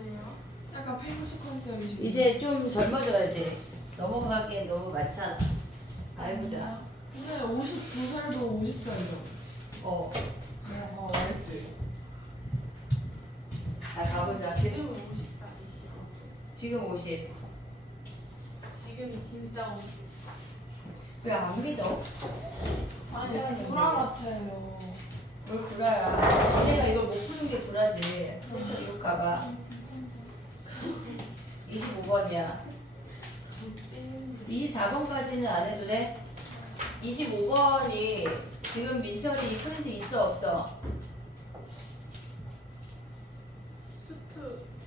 그러네요. 약간 펭수 컨셉이시고. 이제 좀 젊어져야지. 넘어가기엔 너무 많잖아. 해보자. 근데 52살도 50살이죠. 어. 알지? 자, 가보자. 지금 50살이시고. 지금 50. 지금이 진짜 50. 왜 안 믿어? 아니, 구라 같아요. 뭘 구라야. 얘네가 이걸 못 푸는 게 구라지. 챕터 6 가봐. 25번이야. 24번까지는 안 해도 돼? 25번이 지금 민철이 프린트 있어 없어?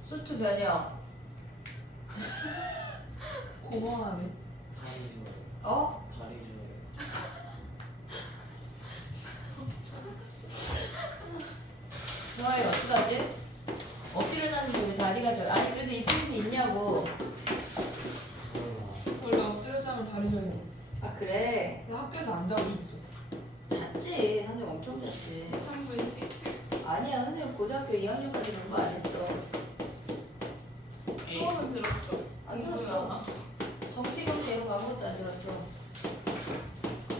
수트 변형. 고마워하네. 다리 좋아요. 어? 다리 좋아요. 좋아요. 어떡하지? 엎드려 놨는데 왜 다리가 저? 아니 그래서 이 프린트 있냐고. 원래 엎드려 자면 다리 저리고. 아 그래? 학교에서 안 자고 싶죠. 잤지. 선생님 엄청 잤지. 3분씩. 아니야 선생님 고등학교 2학년까지 공부 안 했어. 수업은 들었죠. 안 들었어. 정치경제 이런 거 아무것도 안 들었어.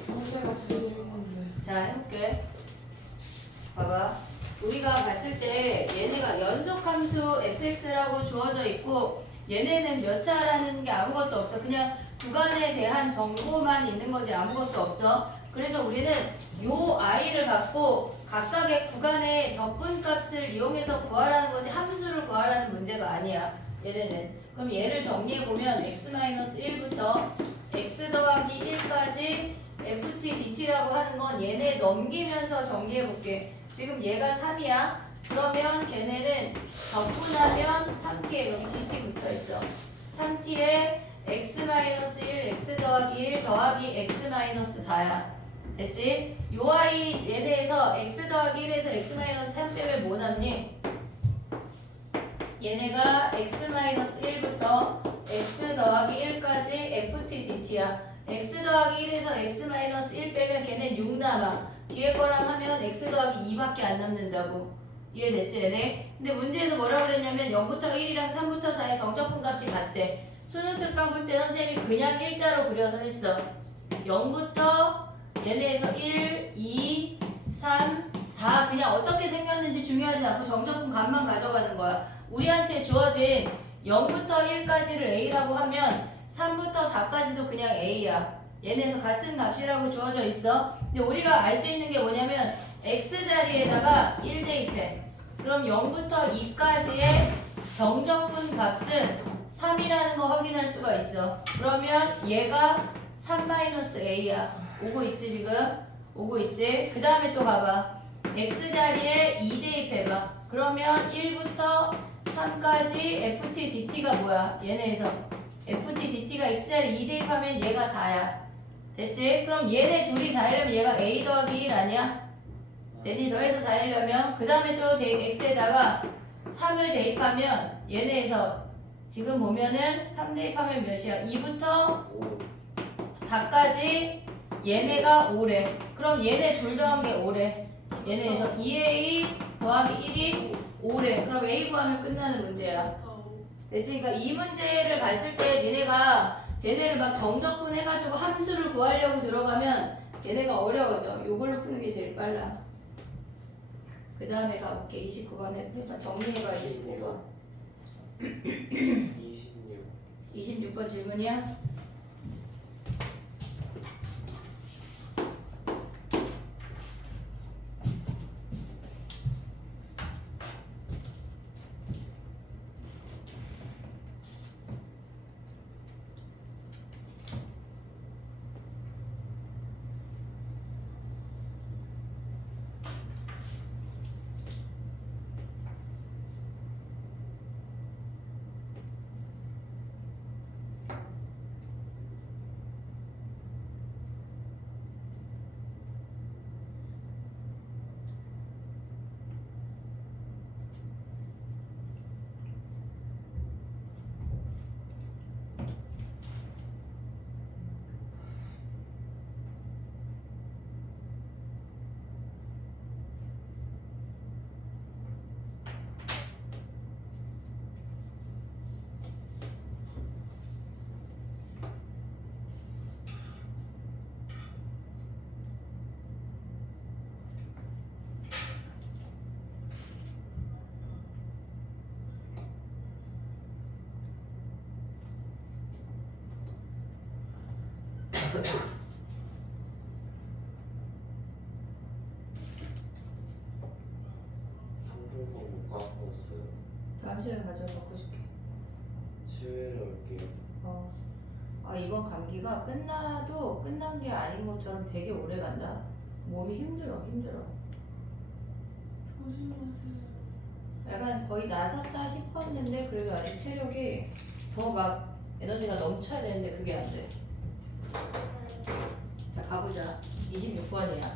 경제가 진짜 재밌는데. 자 해볼게. 봐봐. 우리가 봤을 때 얘네가 연속함수 fx라고 주어져 있고 얘네는 몇 차라는 게 아무것도 없어. 그냥 구간에 대한 정보만 있는 거지 아무것도 없어. 그래서 우리는 요 i를 갖고 각각의 구간의 접근값을 이용해서 구하라는 거지 함수를 구하라는 문제가 아니야. 얘네는. 그럼 얘를 정리해보면 x-1부터 x 더하기 1까지 ft dt라고 하는 건 얘네 넘기면서 정리해볼게. 지금 얘가 3이야. 그러면 걔네는 접근하면 3t에 여기 dt 붙어있어. 3t에 x-1 x 더하기 1 더하기 x-4야. 됐지? 요 아이 얘네에서 x 더하기 1에서 x-3 빼면 뭐 남니? 얘네가 x-1부터 x 더하기 1까지 ft dt야. x 더하기 1에서 x-1 빼면 걔는 6 남아. 뒤에 거랑 하면 x 더하기 2밖에 안 남는다고. 이해됐지 얘네? 근데 문제에서 뭐라고 그랬냐면 0부터 1이랑 3부터 4의 정적분 값이 같대. 수능 특강 볼 때 선생님이 그냥 일자로 그려서 했어. 0부터 얘네에서 1, 2, 3, 4 그냥 어떻게 생겼는지 중요하지 않고 정적분 값만 가져가는 거야. 우리한테 주어진 0부터 1까지를 A라고 하면 3부터 4까지도 그냥 A야. 얘네에서 같은 값이라고 주어져 있어. 근데 우리가 알 수 있는 게 뭐냐면 X 자리에다가 1 대입해. 그럼 0부터 2까지의 정적분 값은 3이라는 거 확인할 수가 있어. 그러면 얘가 3-A야. 오고 있지 지금? 오고 있지? 그 다음에 또 가봐. X 자리에 2 대입해봐. 그러면 1부터 3까지 ft dt가 뭐야? 얘네에서 ft dt가 x자리 2 대입하면 얘가 4야. 됐지? 그럼 얘네 둘이 4이려면 얘가 a 더하기 1 아니야? 얘네 더해서 4이려면 그 다음에 또 x에다가 3을 대입하면 얘네에서 지금 보면은 3 대입하면 몇이야? 2부터 4까지 얘네가 5래. 그럼 얘네 둘 더한 게 5래. 얘네에서 2a 더하기 1이 5래. 그럼 a 구하면 끝나는 문제야. 됐지? 그러니까 이 문제를 봤을 때 니네가 쟤네를 막 정적분 해가지고 함수를 구하려고 들어가면 얘네가 어려워져. 요걸로 푸는 게 제일 빨라. 그 다음에 가볼게. 29번 해봐. 정리해봐. 25번. 26. 26번 질문이야? 삼성도 못 갖고 왔어요. 다음 시간에 가져와 바꿔줄게. 수요일에 올게요. 아 이번 감기가 끝나도 끝난 게 아닌 것처럼 되게 오래 간다. 몸이 힘들어. 조심하세요. 약간 거의 나섰다 싶었는데 그래도 아직 체력이 더 막 에너지가 넘쳐야 되는데 그게 안 돼. 자 가보자. 26번이야.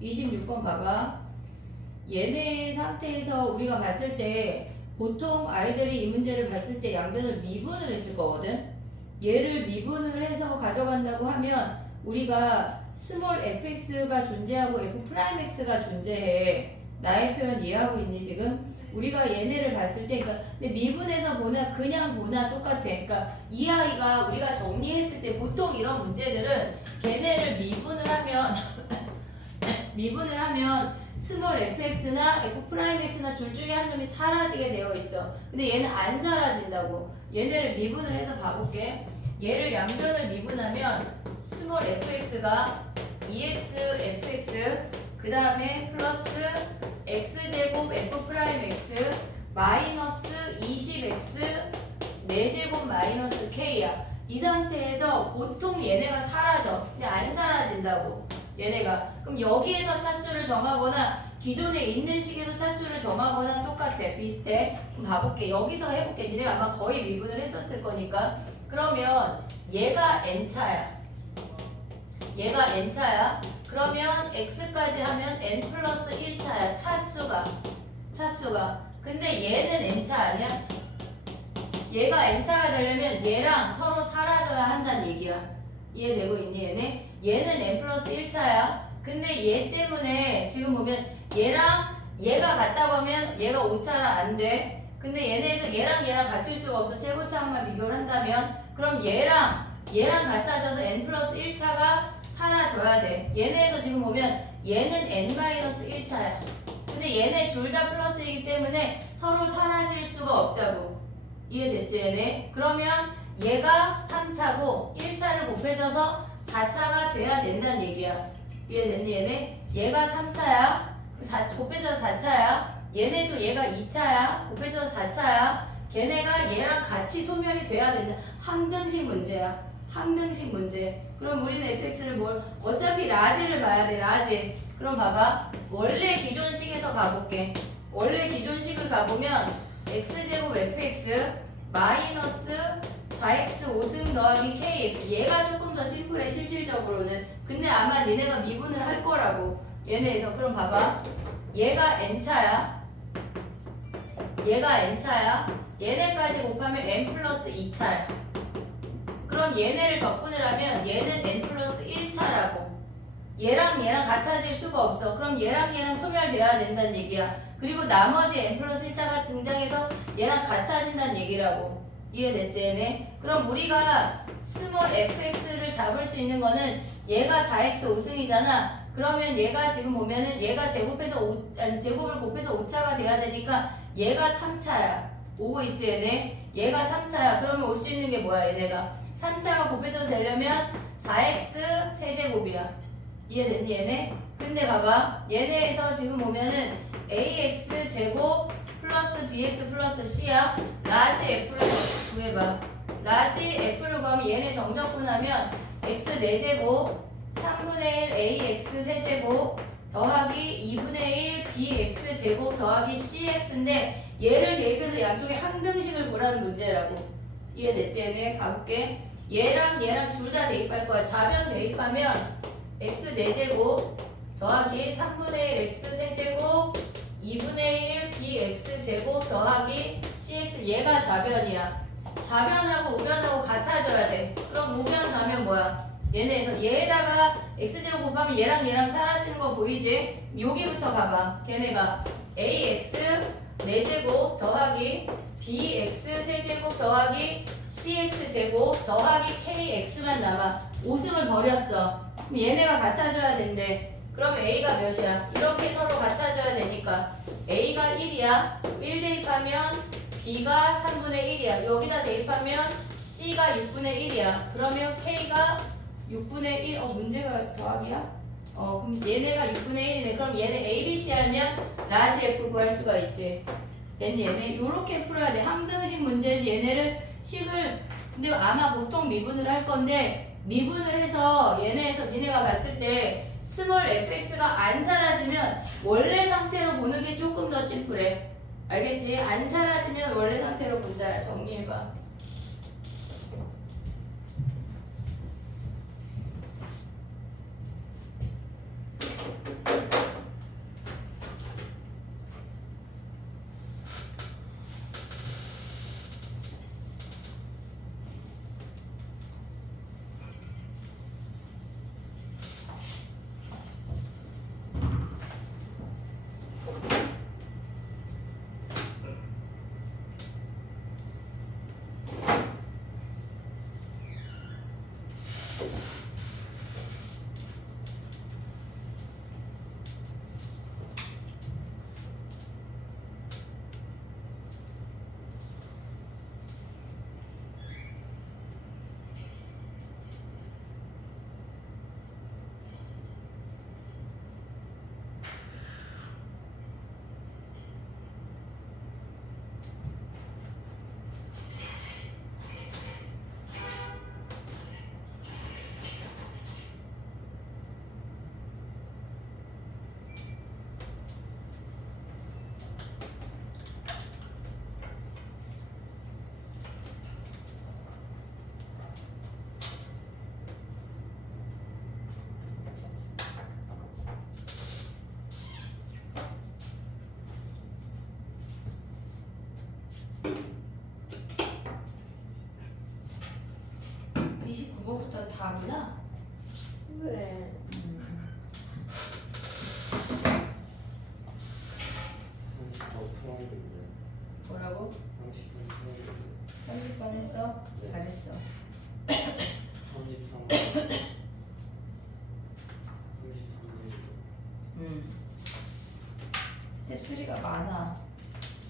26번 가봐. 얘네 상태에서 우리가 봤을 때 보통 아이들이 이 문제를 봤을 때 양변을 미분을 했을 거거든. 얘를 미분을 해서 가져간다고 하면 우리가 스몰 fx가 존재하고 f'x가 존재해. 나의 표현 이해하고 있니 지금? 우리가 얘네를 봤을 때 그러니까 근데 미분해서 보나 그냥 보나 똑같아. 그러니까 이 아이가 우리가 정리했을 때 보통 이런 문제들은 걔네를 미분을 하면 미분을 하면 스몰 fx나 f'x나 둘 중에 한 놈이 사라지게 되어 있어. 근데 얘는 안 사라진다고. 얘네를 미분을 해서 봐볼게. 얘를 양변을 미분하면 스몰 fx가 2x fx 그 다음에 플러스 x제곱 f'x 마이너스 20x 4제곱 마이너스 k야. 이 상태에서 보통 얘네가 사라져. 근데 안 사라진다고. 얘네가. 그럼 여기에서 차수를 정하거나 기존에 있는 식에서 차수를 정하거나 똑같아. 비슷해. 그럼 봐볼게. 여기서 해볼게. 니네가 아마 거의 미분을 했었을 거니까. 그러면 얘가 n차야. 얘가 n차야. 그러면 x까지 하면 n 플러스 1차야. 차수가. 근데 얘는 n차 아니야? 얘가 n차가 되려면 얘랑 서로 사라져야 한다는 얘기야. 이해되고 있니 얘네? 얘는 n 플러스 1차야. 근데 얘 때문에 지금 보면 얘랑 얘가 같다고 하면 얘가 5차라 안 돼. 근데 얘네에서 얘랑 같을 수가 없어. 최고차항만 비교를 한다면 그럼 얘랑 같아져서 n 플러스 1차가 사라져야 돼. 얘네에서 지금 보면 얘는 n-1차야. 근데 얘네 둘 다 플러스이기 때문에 서로 사라질 수가 없다고. 이해됐지 얘네? 그러면 얘가 3차고 1차를 곱해져서 4차가 돼야 된다는 얘기야. 이해됐니 얘네? 얘가 3차야. 곱해져서 4차야. 얘네도 얘가 2차야. 곱해져서 4차야. 걔네가 얘랑 같이 소멸이 돼야 된다. 항등식 문제야. 항등식 문제. 그럼 우리는 fx를 어차피 라지를 봐야 돼. 라지. 그럼 봐봐. 원래 기존식에서 가볼게. 원래 기존식을 가보면 x제곱 fx 마이너스 4x 5승 더하기 kx. 얘가 조금 더 심플해 실질적으로는. 근데 아마 니네가 미분을 할 거라고. 얘네에서. 그럼 봐봐. 얘가 n차야. 얘네까지 곱하면 n 플러스 2차야. 그럼 얘네를 적분을 하면 얘는 n 플러스 1차라고. 얘랑 같아질 수가 없어. 그럼 얘랑 소멸돼야 된다는 얘기야. 그리고 나머지 n 플러스 1차가 등장해서 얘랑 같아진다는 얘기라고. 이해됐지 얘네? 그럼 우리가 스몰 fx를 잡을 수 있는 거는 얘가 4x 5승이잖아. 그러면 얘가 지금 보면은 얘가 제곱을 곱해서 5차가 돼야 되니까 얘가 3차야. 오고 있지 얘네? 얘가 3차야. 그러면 올 수 있는 게 뭐야 얘네가? 3차가 곱해져서 되려면 4x 세제곱이야. 이해됐니 얘네? 근데 봐봐. 얘네에서 지금 보면은 ax 제곱 플러스 bx 플러스 c야. 라지 f를 구해봐. 라지 f를 구하면 얘네 정적분하면 x 4제곱 3분의 1 ax 세제곱 더하기 2분의 1 bx 제곱 더하기 cx인데 얘를 대입해서 양쪽에 항등식을 보라는 문제라고. 이해됐지 얘네? 가볼게. 얘랑 둘 다 대입할 거야. 좌변 대입하면 x 4제곱 더하기 3분의 1 x 세제곱 2분의 1 bx 제곱 더하기 cx. 얘가 좌변이야. 좌변하고 우변하고 같아져야 돼. 그럼 우변 가면 뭐야? 얘네에서 얘에다가 x제곱 곱하면 얘랑 사라지는 거 보이지? 여기부터 가봐. 걔네가 ax 4제곱 더하기 bx 세제곱 더하기 cx제곱 더하기 kx만 남아. 5승을 버렸어. 그럼 얘네가 같아져야 된대. 그럼 a가 몇이야? 이렇게 서로 같아져야 되니까 a가 1이야. 1 대입하면 b가 3분의 1이야. 여기다 대입하면 C가 6분의 1이야. 그러면 K가 6분의 1, 문제가 더하기야? 그럼 얘네가 6분의 1이네. 그럼 얘네 A, B, C 하면 라지 F 구할 수가 있지. 얘네 요렇게 풀어야 돼. 항등식 문제지. 얘네를 식을 근데 아마 보통 미분을 할 건데 미분을 해서 얘네에서 니네가 봤을 때 스몰 fx가 안 사라지면 원래 상태로 보는 게 조금 더 심플해. 알겠지? 안 사라지면 원래 상태로 본다. 정리해봐. 그거부터 답이나? 그래. 30번 풀었는데. 뭐라고? 30분 풀었는데. 30번 했어? 네. 잘했어. 33분. 33분. 스텝 3가 많아.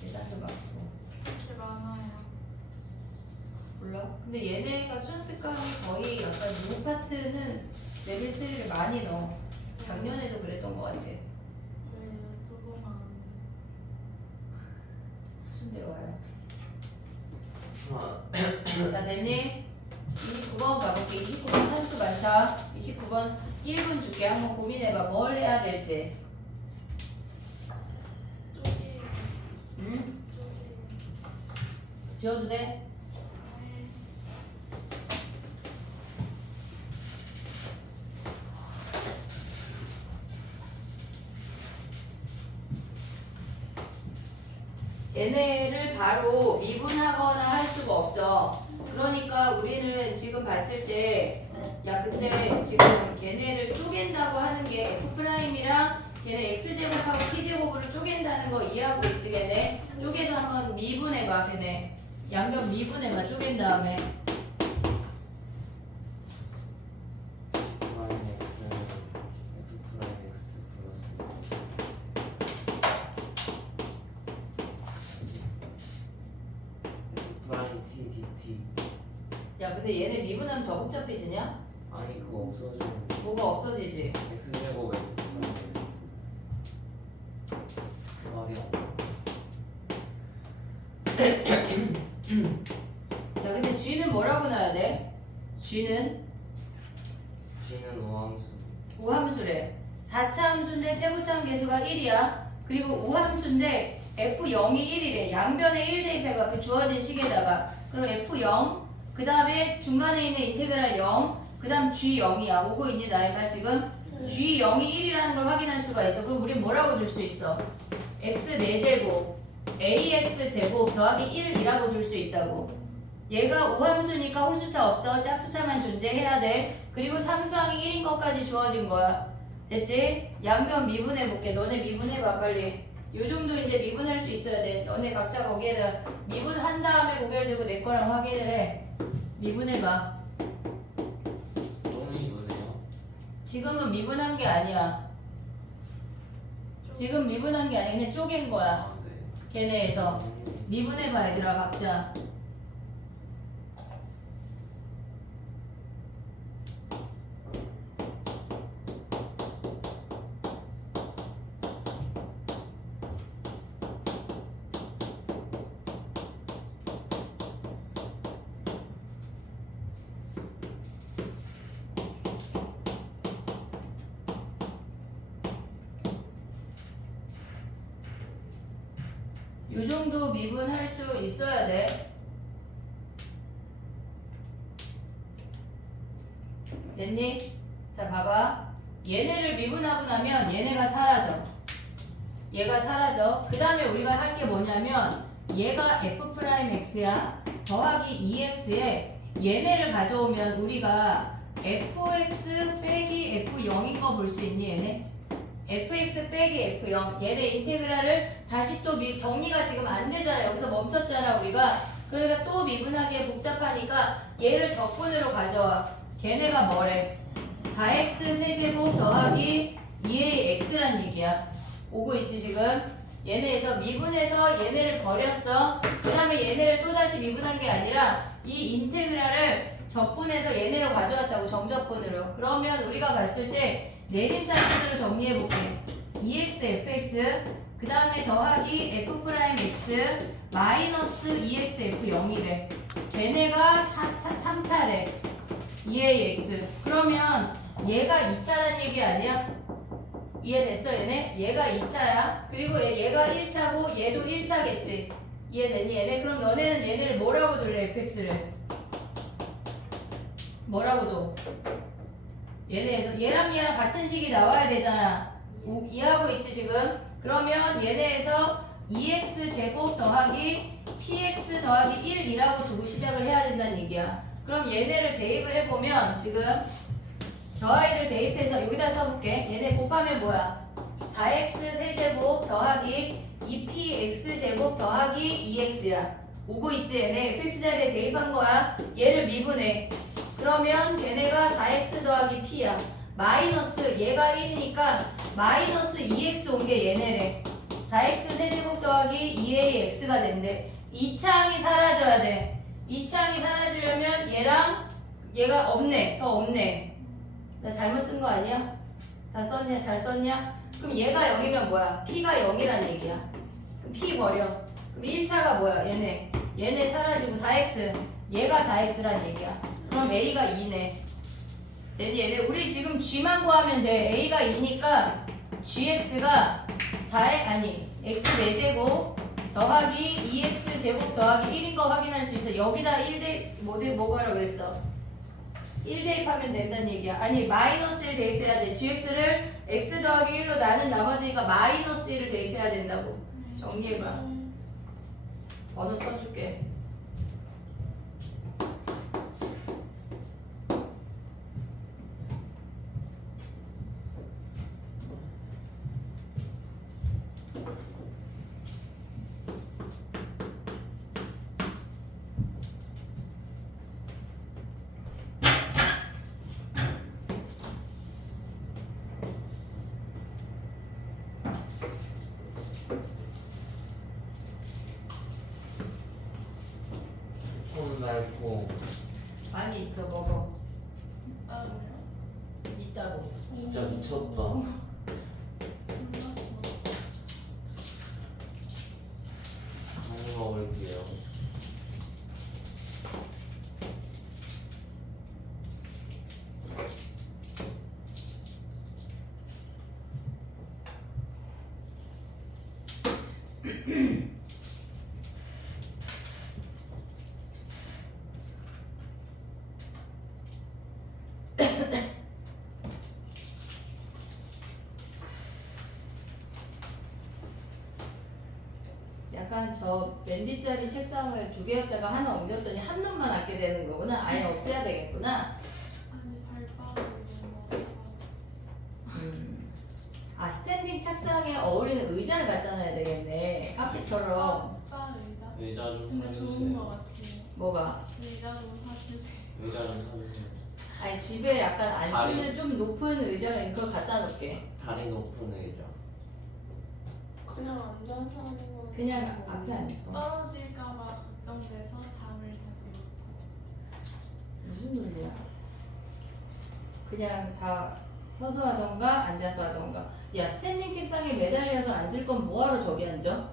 계산도 많고. 그렇게 많아요. 몰라? 근데 얘네가 수능 특강이 거의 약간 요 파트는 레벨 3를 많이 넣어. 작년에도 그랬던 것 같아. 왜 그거만. 무슨 대화야? 아, 자, 됐니? 29번 가볼게. 29번 산수 많다. 29번 1분 줄게. 한번 고민해봐. 뭘 해야 될지. 쪼개. 응? 쪼개. 지워도 돼? 얘네를 바로 미분하거나 할 수가 없어. 그러니까 우리는 지금 봤을 때, 야, 근데 지금 걔네를 쪼갠다고 하는 게 F'이랑 걔네 X제곱하고 T제곱으로 쪼갠다는 거 이해하고 있지, 걔네? 쪼개서 한번 미분해봐, 걔네. 양변 미분해봐, 쪼갠 다음에. 프라임 X, F 프라임 X 플러스 F 프라임 T DT. 야, 근데 얘네 미분하면 더 복잡해지냐? 아니 그거 없어지는 뭐가 없어지지? X 제곱 F 프라임 X. 말이 안 돼. 야, 근데 G는 뭐라고 놔야 돼? G는 G는 우함수. 우함수래. 4차 함수인데 최고차함 계수가 1이야. 그리고 우함수인데 F0이 1이래. 양변에 1 대입해봐. 그 주어진 식에다가. 그럼 F0, 그 다음에 중간에 있는 인테그랄 0, 그 다음 G0이야. 오고 있니 나이가 지금? G0이 1이라는 걸 확인할 수가 있어. 그럼 우리 뭐라고 줄 수 있어? X 4제곱, AX 제곱 더하기 1이라고 줄 수 있다고. 얘가 우함수니까 홀수차 없어. 짝수차만 존재해야 돼. 그리고 상수항이 1인 것까지 주어진 거야. 됐지? 양변 미분해볼게. 너네 미분해봐 빨리. 요 정도 이제 미분할 수 있어야 돼. 너네 각자 거기에다 미분한 다음에 고개를 들고 내 거랑 확인을 해. 미분해봐. 너무 이쁘네요. 지금은 미분한 게 아니야. 지금 미분한 게 아니야. 그냥 쪼갠 거야. 아, 네. 걔네에서. 미분해봐 얘들아 각자. 이 정도 미분할 수 있어야 돼. 됐니? 자, 봐봐. 얘네를 미분하고 나면 얘네가 사라져. 얘가 사라져. 그 다음에 우리가 할 게 뭐냐면 얘가 f'x야. 더하기 2x에 얘네를 가져오면 우리가 fx 빼기 f0인 거 볼 수 있니 얘네? fx 빼기 f0 얘네 인테그랄을 다시 또 정리가 지금 안 되잖아. 여기서 멈췄잖아 우리가. 그러니까 또 미분하기에 복잡하니까 얘를 적분으로 가져와. 걔네가 뭐래? 4x 세제곱 더하기 2ax란 얘기야. 오고 있지 지금? 얘네에서 미분해서 얘네를 버렸어. 그 다음에 얘네를 또다시 미분한 게 아니라 이 인테그랄을 적분해서 얘네로 가져왔다고. 정적분으로. 그러면 우리가 봤을 때 내림차순으로 정리해볼게. 2x fx 그 다음에 더하기 f'x 마이너스 2x f0이래. 걔네가 3차래. 2ax. 그러면 얘가 2차란 얘기 아니야? 이해됐어 얘네? 얘가 2차야. 그리고 얘가 1차고 얘도 1차겠지. 이해됐니 얘네? 그럼 너네는 얘네를 뭐라고 둘래? fx를 뭐라고 둬? 얘네에서 얘랑 같은 식이 나와야 되잖아. 이해하고 있지 지금? 그러면 얘네에서 2x 제곱 더하기 px 더하기 1이라고 두고 시작을 해야 된다는 얘기야. 그럼 얘네를 대입을 해보면 지금 저 아이를 대입해서 여기다 써볼게. 얘네 곱하면 뭐야? 4x 세제곱 더하기 2px 제곱 더하기 2x야. 오고 있지 얘네. fx 자리에 대입한 거야. 얘를 미분해. 그러면 걔네가 4x 더하기 p야. 마이너스 얘가 1이니까 마이너스 2x 온 게 얘네래. 4x 세제곱 더하기 2ax가 된대. 2차항이 사라져야 돼. 2차항이 사라지려면 얘랑 얘가 없네. 더 없네. 나 잘못 쓴 거 아니야? 다 썼냐? 잘 썼냐? 그럼 얘가 0이면 뭐야? p가 0이란 얘기야. 그럼 p 버려. 그럼 1차가 뭐야? 얘네 사라지고 4x. 얘가 4x란 얘기야. 그럼 a가 2네. 됐니? 얘네 우리 지금 g만 구하면 돼. a가 2니까 gx가 4에 아니 x 4제곱 더하기 2x 제곱 더하기 1인 거 확인할 수 있어. 여기다 1대 뭐가라 그랬어? 1 대입하면 된다는 얘기야. 아니 마이너스 1 대입해야 돼. gx를 x 더하기 1로 나눈 나머지니까 마이너스 1을 대입해야 된다고. 정리해봐. 번호 써줄게. 손 밟고 많이 있어 먹어. 아, 있다고. 진짜 미쳤다. 많이 먹을게요. 약간 저 맨 뒷자리 책상을 2개였다가 하나 옮겼더니 한 놈만 앉게 되는 거구나. 아예 없애야 되겠구나. 아니 발바닥 아 스탠딩 책상에 어울리는 의자를 갖다 놔야 되겠네. 카페처럼. 진짜 의자. 의자 좀 근데 좋은 거 사주세요. 같아요. 뭐가? 의자 좀 사주세요. 의자 좀 사주세요. 아니 집에 약간 안 다리. 쓰는 좀 높은 의자가 있는 걸 갖다 놓을게. 다리 높은 의자. 그냥 앉아서 하는 거. 그냥 앞에 앉아. 떨어질까봐 걱정돼서 잠을 자지 못하죠. 무슨 논리야? 그냥 다 서서 하던가 앉아서 하던가. 야 스탠딩 책상에 매달려서 앉을 건 뭐하러 저기 앉아?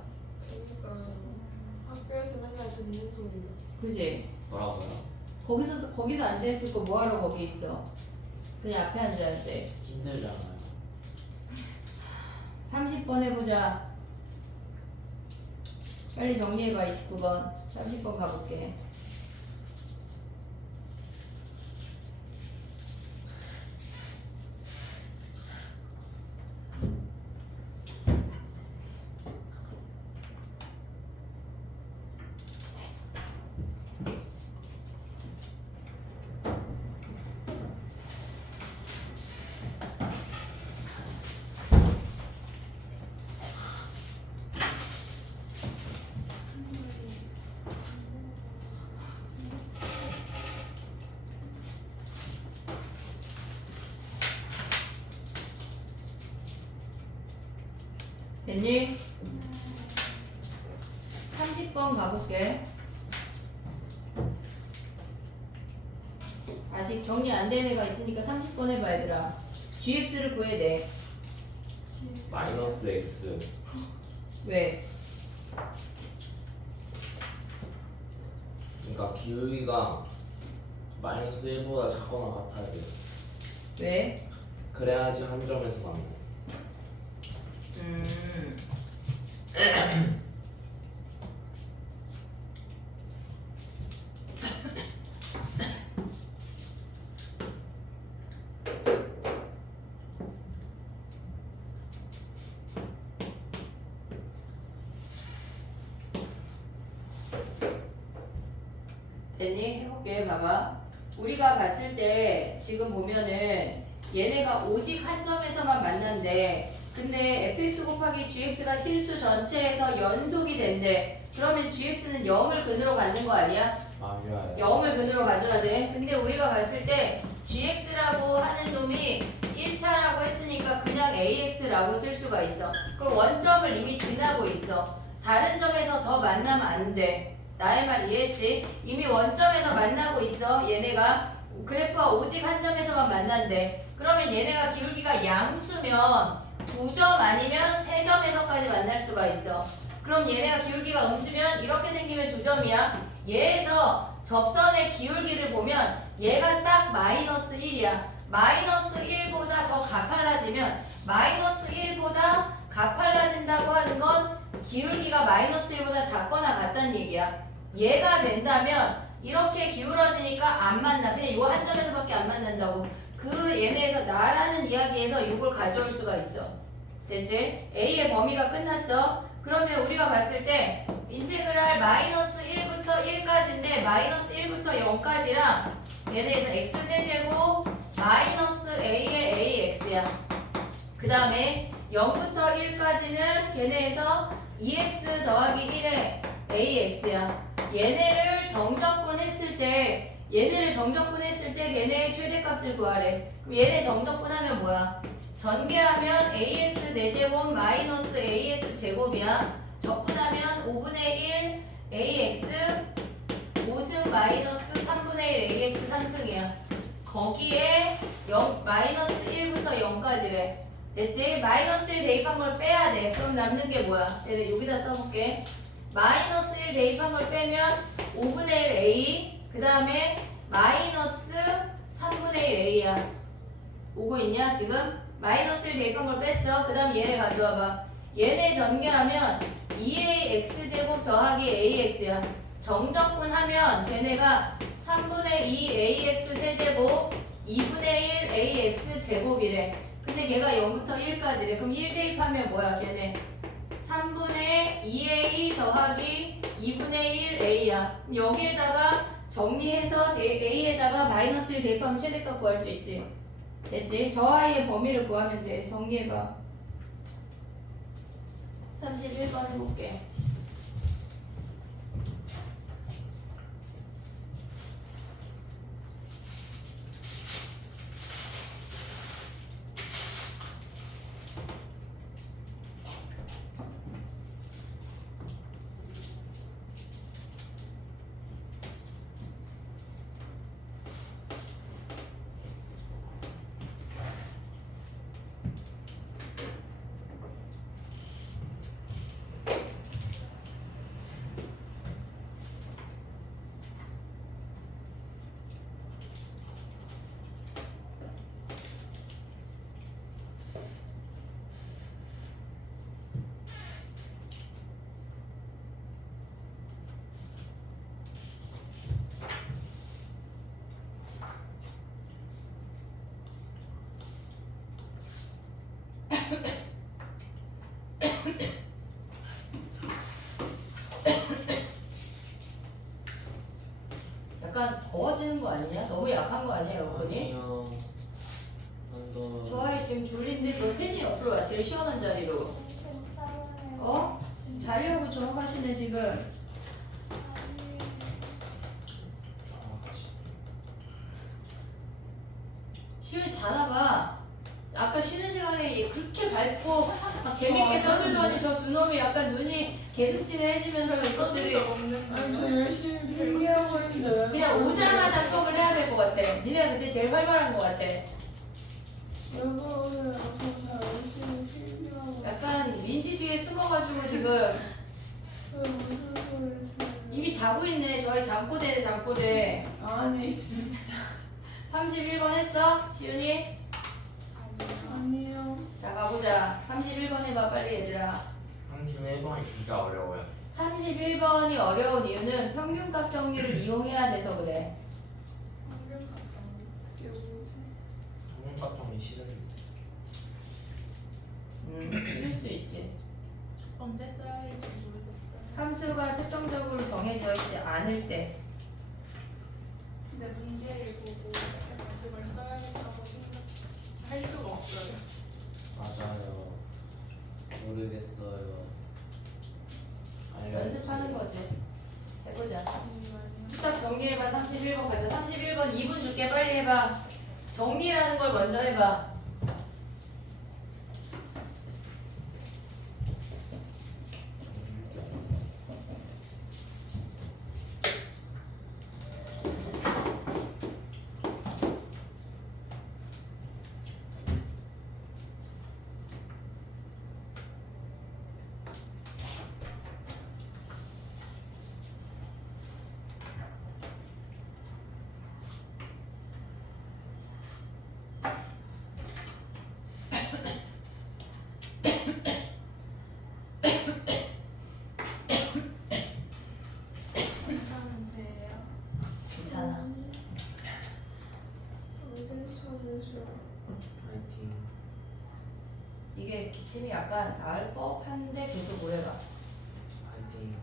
학교에서 맨날 듣는 소리가. 그지? 뭐라고요? 거기서 앉아 있을 거 뭐하러 거기 있어? 그냥 앞에 앉아야지. 힘들잖아요. 30번 해보자. 빨리 정리해봐. 29번 30번 가볼게. 됐니? 30번 가볼게. 아직 정리 안 된 애가 있으니까 30번 해봐 얘들아. gx를 구해내. 마이너스 x. 왜? 그러니까 기울기가 마이너스 1보다 작거나 같아야 돼. 왜? 그래야지 한 점에서 만나. 됐니? 해볼게. 봐봐. 우리가 봤을 때 지금 보면은 얘네가 오직 한 점에서만 만난대. 근데 fx 곱하기 gx가 실수 전체에서 연속이 된대. 그러면 gx는 0을 근으로 갖는 거 아니야? 맞아요. 0을 근으로 가져야 돼. 근데 우리가 봤을 때 gx라고 하는 놈이 1차라고 했으니까 그냥 ax라고 쓸 수가 있어. 그럼 원점을 이미 지나고 있어. 다른 점에서 더 만나면 안 돼. 나의 말 이해했지? 이미 원점에서 만나고 있어. 얘네가 그래프가 오직 한 점에서만 만난대. 그러면 얘네가 기울기가 양수면 2점 아니면 3점에서까지 만날 수가 있어. 그럼 얘네가 기울기가 음수면 이렇게 생기면 2점이야. 얘에서 접선의 기울기를 보면 얘가 딱 마이너스 1이야. 마이너스 1보다 더 가팔라지면 마이너스 1보다 가팔라진다고 하는 건 기울기가 마이너스 1보다 작거나 같다는 얘기야. 얘가 된다면 이렇게 기울어지니까 안 만나. 그냥 요 한 점에서밖에 안 만난다고. 그 얘네에서 나라는 이야기에서 이걸 가져올 수가 있어. 됐지? A의 범위가 끝났어. 그러면 우리가 봤을 때 인테그랄 마이너스 1부터 1까지인데 마이너스 1부터 0까지랑 얘네에서 x세제곱 마이너스 a의 ax야. 그 다음에 0부터 1까지는 걔네에서 2x 더하기 1의 ax야. 얘네를 정적분했을 때 걔네의 최대값을 구하래. 그럼 얘네 정적분하면 뭐야? 전개하면 ax 4제곱 마이너스 ax 제곱이야. 적분하면 5분의 1 ax 5승 마이너스 3분의 1 ax 3승이야. 거기에 0, 마이너스 1부터 0까지래. 됐지? 마이너스 1 대입한 걸 빼야 돼. 그럼 남는 게 뭐야? 얘네 여기다 써볼게. 마이너스 1 대입한 걸 빼면 5분의 1 a 그 다음에 마이너스 3분의 1 a야. 오고 있냐 지금? 마이너스 1 대입한 걸 뺐어. 그 다음 얘네 가져와봐. 얘네 전개하면 2ax제곱 더하기 ax야. 정적분하면 걔네가 3분의 2 ax 세제곱 2분의 1 ax 제곱이래. 근데 걔가 0부터 1까지래. 그럼 1 대입하면 뭐야 걔네? 3분의 2a 더하기 2분의 1 a야. 여기에다가 정리해서 a에다가 마이너스 1 대입하면 최대값 구할 수 있지. 됐지? 저 아이의 범위를 구하면 돼. 정리해봐. 31번 해볼게. 약간 더워지는 거 아니냐? 너무 약한 거 아니야 에어컨이? 아니요. 한더 좋아요. 지금 졸린데 너 태진 옆으로 와. 제일 시원한 자리로. 어? 자려고 조용하시네 지금. 시윤이 자나봐. 아까 쉬는 시간에 그렇게 밝고 막 재밌게 떠들더니 저 두 놈이 약간 눈이 개슴츠레해지면서 이것들이 아니 저 열심히 준비하고 있어요. 그냥 오자마자 수업을 해야 될 것 같아. 니네가 그때 제일 활발한 것 같아. 여보는 저 열심히 준비하고 있어요. 약간 민지 뒤에 숨어가지고 지금 무슨 소리세요? 이미 자고 있네. 저희 잠꼬대네 잠꼬대. 아니 진짜 31번 했어? 시윤이? 아니요. 자 가보자. 31번 해봐 빨리 얘들아. 31번이 진짜 어려워요. 31번이 어려운 이유는 평균값 정리를 이용해야 돼서 그래. 이게 뭐지? 성분값 정리 싫은데. 틀릴 수 있지. 언제 써야 할지 모르겠어요. 함수가 특정적으로 정해져 있지 않을 때. 근데 문제를 보고 약간 그걸 써야겠다고 생각할 수가 없어요. 맞아요. 모르겠어요. 연습하는 거지. 해보자. 잠시만요. 후딱 정리해봐. 31번 가자. 31번 2분 줄게. 빨리 해봐. 정리라는 걸 먼저 해봐. 괜찮은데요? 괜찮아. 괜찮으셔. 파이팅. 이게 기침이 약간 나을 법한데 계속 오래가. 파이팅.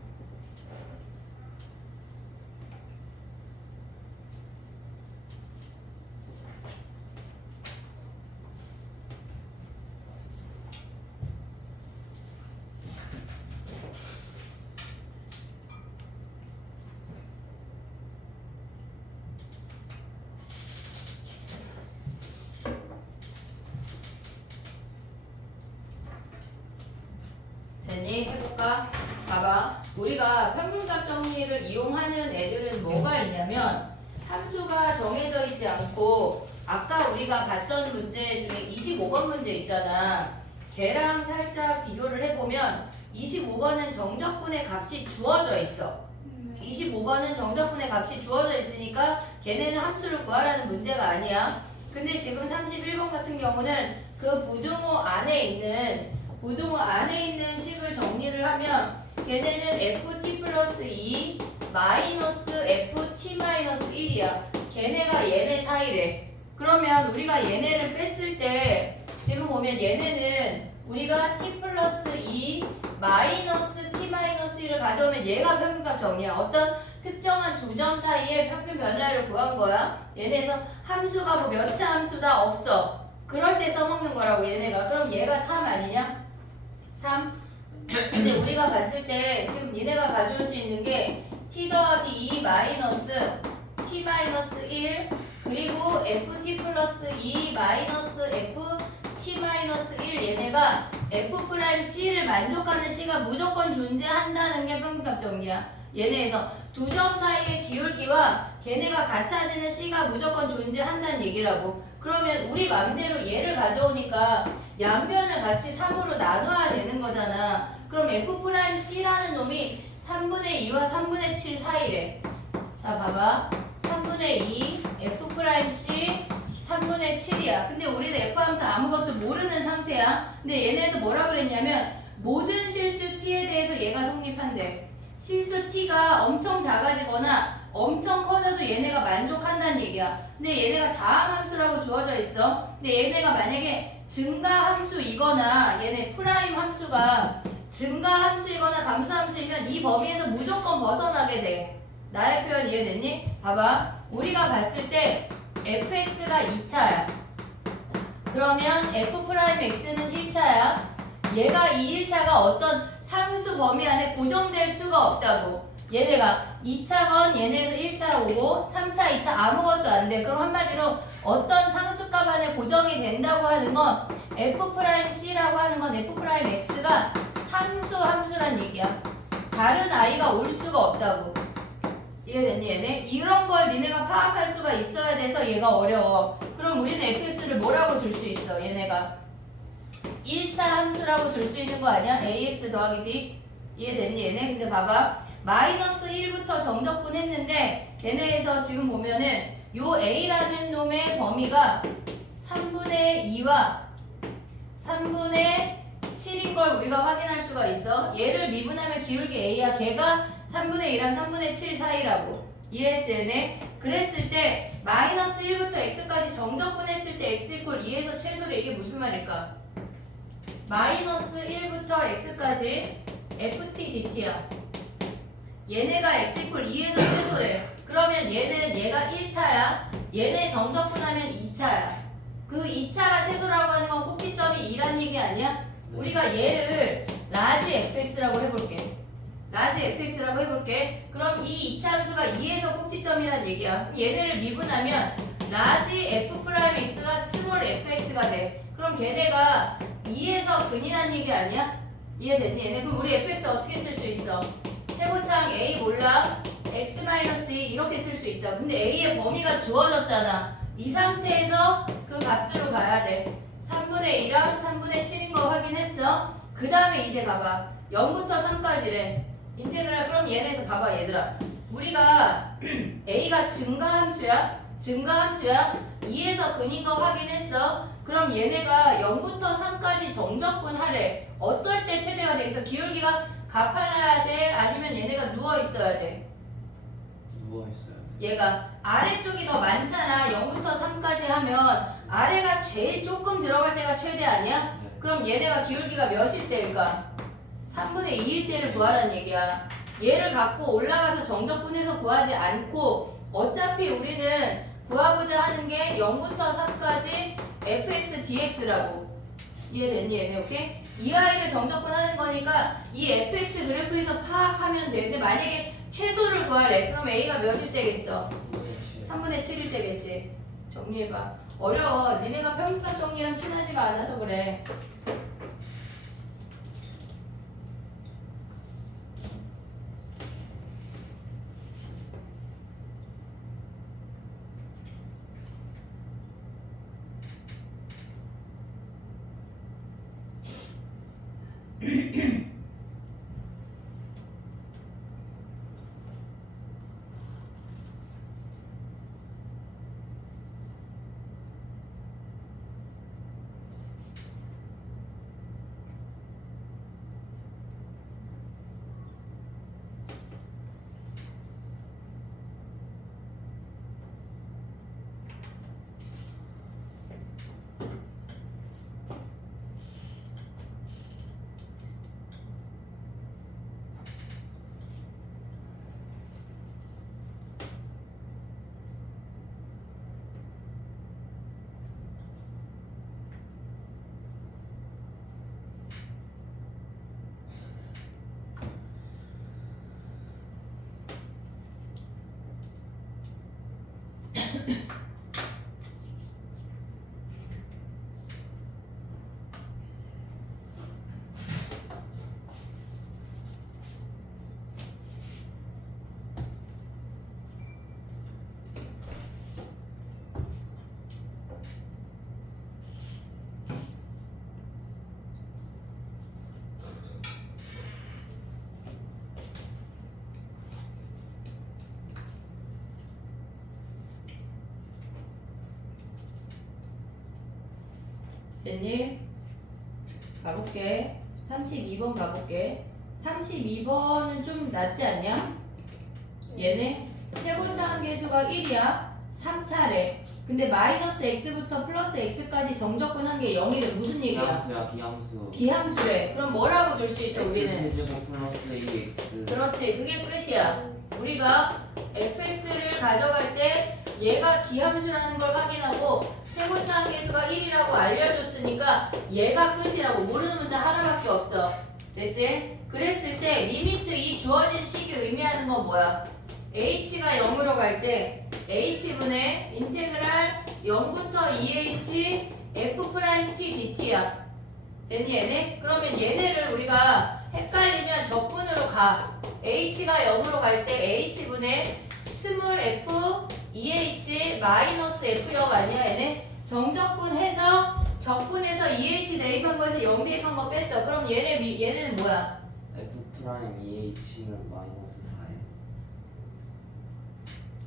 됐니? 해볼까? 봐봐. 우리가 평균값 정리를 이용하는 애들은 뭐가 있냐면 함수가 정해져 있지 않고 아까 우리가 봤던 문제 중에 25번 문제 있잖아. 걔랑 살짝 비교를 해보면 25번은 정적분의 값이 주어져 있어. 25번은 정적분의 값이 주어져 있으니까 걔네는 함수를 구하라는 문제가 아니야. 근데 지금 31번 같은 경우는 그 부등호 안에 있는 식을 정리를 하면 걔네는 ft 플러스 2 마이너스 ft 마이너스 1이야. 걔네가 얘네 사이래. 그러면 우리가 얘네를 뺐을 때 지금 보면 얘네는 우리가 t 플러스 2 마이너스 t 마이너스 1을 가져오면 얘가 평균값 정리야. 어떤 특정한 두 점 사이에 평균 변화를 구한 거야. 얘네에서 함수가 뭐 몇 차 함수다 없어. 그럴 때 써먹는 거라고 얘네가. 그럼 얘가 3 아니냐? 3. 근데 우리가 봤을 때 지금 니네가 가져올 수 있는 게 t 더하기 2 마이너스 t 마이너스 1 그리고 ft 플러스 2 마이너스 ft 마이너스 1 얘네가 f 프라임 c를 만족하는 c가 무조건 존재한다는 게 평균값 정리야. 얘네에서 두 점 사이의 기울기와 걔네가 같아지는 c가 무조건 존재한다는 얘기라고. 그러면 우리 맘대로 얘를 가져오니까 양변을 같이 3으로 나눠야 되는 거잖아. 그럼 f'C라는 놈이 3분의 2와 3분의 7 사이래. 자 봐봐. 3분의 2 f'C 3분의 7이야. 근데 우리는 F함수 아무것도 모르는 상태야. 근데 얘네에서 뭐라 그랬냐면 모든 실수 T에 대해서 얘가 성립한대. 실수 T가 엄청 작아지거나 엄청 커져도 얘네가 만족한다는 얘기야. 근데 얘네가 다항함수라고 주어져 있어. 근데 얘네가 만약에 증가함수이거나 얘네 프라임 함수가 증가함수이거나 감소함수이면 이 범위에서 무조건 벗어나게 돼. 나의 표현 이해됐니? 봐봐. 우리가 봤을 때 fx가 2차야. 그러면 f'x는 1차야. 얘가 이 1차가 어떤 상수 범위 안에 고정될 수가 없다고. 얘네가 2차건 얘네에서 1차 오고 3차, 2차 아무것도 안 돼. 그럼 한마디로 어떤 상수값 안에 고정이 된다고 하는 건 f'C라고 하는 건 f'x가 상수 함수란 얘기야. 다른 i가 올 수가 없다고. 이해됐니 얘네? 이런 걸 니네가 파악할 수가 있어야 돼서 얘가 어려워. 그럼 우리는 fx를 뭐라고 줄 수 있어? 얘네가 1차 함수라고 줄 수 있는 거 아니야? ax 더하기 b. 이해됐니 얘네? 근데 봐봐. 마이너스 1부터 정적분 했는데 걔네에서 지금 보면은 요 a라는 놈의 범위가 3분의 2와 3분의 7인 걸 우리가 확인할 수가 있어. 얘를 미분하면 기울기 a야. 걔가 3분의 2랑 3분의 7 사이라고. 이해했지 얘네? 그랬을 때 마이너스 1부터 x까지 정적분했을 때 x 이퀄 2에서 최소로 이게 무슨 말일까? 마이너스 1부터 x까지 ft dt야. 얘네가 x 이퀄 2에서 최소래. 그러면 얘가 1차야. 얘네 정적분하면 2차야. 그 2차가 최소라고 하는 건 꼭지점이 2란 얘기 아니야? 우리가 얘를 라지 fx라고 해볼게. 라지 fx라고 해볼게. 그럼 이 2차 함수가 2에서 꼭지점이란 얘기야. 그럼 얘네를 미분하면 라지 f'x가 스몰 fx가 돼. 그럼 걔네가 2에서 근이란 얘기 아니야? 이해됐니 얘네? 그럼 우리 fx 어떻게 쓸 수 있어? 최고창 a 몰라 x-2 이렇게 쓸 수 있다. 근데 a의 범위가 주어졌잖아. 이 상태에서 그 값으로 가야 돼. 3분의 2랑 3분의 7인 거 확인했어. 그 다음에 이제 봐봐. 0부터 3까지래. 인테그랄. 그럼 얘네에서 봐봐 얘들아. 우리가 a가 증가함수야. 증가함수야. 2에서 근인 거 확인했어. 그럼 얘네가 0부터 3까지 정적분 하래. 어떨 때 최대가 되겠어? 기울기가 가팔라야 돼? 아니면 얘네가 누워있어야 돼? 누워있어요. 얘가 아래쪽이 더 많잖아. 0부터 3까지 하면 아래가 제일 조금 들어갈 때가 최대 아니야? 네. 그럼 얘네가 기울기가 몇일 때일까? 3분의 2일 때를 구하란 얘기야. 얘를 갖고 올라가서 정적분해서 구하지 않고 어차피 우리는 구하고자 하는 게 0부터 3까지 fx dx라고. 이해됐니 얘네? 오케이? 이 아이를 정적분하는 거니까 이 fx 그래프에서 파악하면 돼. 근데 만약에 최소를 구하래. 그럼 a가 몇일 때겠어? 3분의 7일 때겠지. 정리해봐. 어려워. 니네가 평균값 정리랑 친하지가 않아서 그래. 됐니? 가볼게. 32번 가볼게. 32번은 좀 낫지 않냐? 얘네 최고차항 계수가 1이야. 3차래. 근데 마이너스 x부터 플러스 x까지 정적분한 게 0이래. 무슨 얘기야? 기함수야 기함수. 기함수래. 그럼 뭐라고 줄 수 있어 우리는? x제곱 플러스 2x. 그렇지. 그게 끝이야. 우리가 가져갈 때 얘가 기함수라는 걸 확인하고 최고차 함계수가 1이라고 알려줬으니까 얘가 끝이라고. 모르는 문자 하나밖에 없어. 됐지? 그랬을 때 리미트 이 주어진 식이 의미하는 건 뭐야? h가 0으로 갈 때 h분의 인테그랄 0부터 2h f' t dt야. 됐니 얘네? 그러면 얘네를 우리가 헷갈리면 적분으로 가. h가 0으로 갈 때 h분의 스몰 f 2h 마이너스 f0 아니야 얘네? 정적분해서 적분해서 2h 대입한 거에서 0 대입한 거 뺐어. 그럼 얘네는 뭐야? F 프라임 EH는 마이너스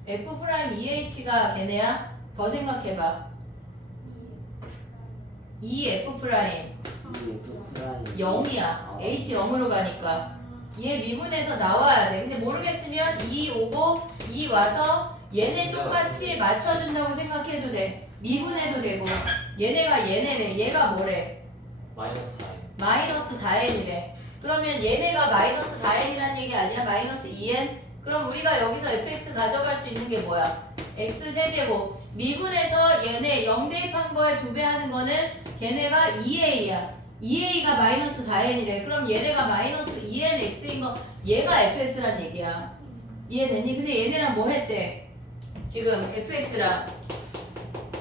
4에 f 프라임 2h가 걔네야? 더 생각해봐. 2f 프라임 F 프라임 0이야. h 0으로 가니까. 얘 미분해서 나와야 돼. 근데 모르겠으면 2 오고 2 와서 얘네 똑같이 맞춰준다고 생각해도 돼. 미분해도 되고. 얘네가 얘네래. 얘가 뭐래? 마이너스 4에 마이너스 4n이래. 그러면 얘네가 마이너스 4n이란 얘기 아니야? 마이너스 2n? 그럼 우리가 여기서 fx 가져갈 수 있는 게 뭐야? x 세제곱. 미분해서 얘네 0 대입한 거에 2배 하는 거는 걔네가 2a야. 2a가 마이너스 4n이래. 그럼 얘네가 마이너스 2n x인 거 얘가 fx란 얘기야. 이해됐니? 근데 얘네랑 뭐 했대? 지금 fx랑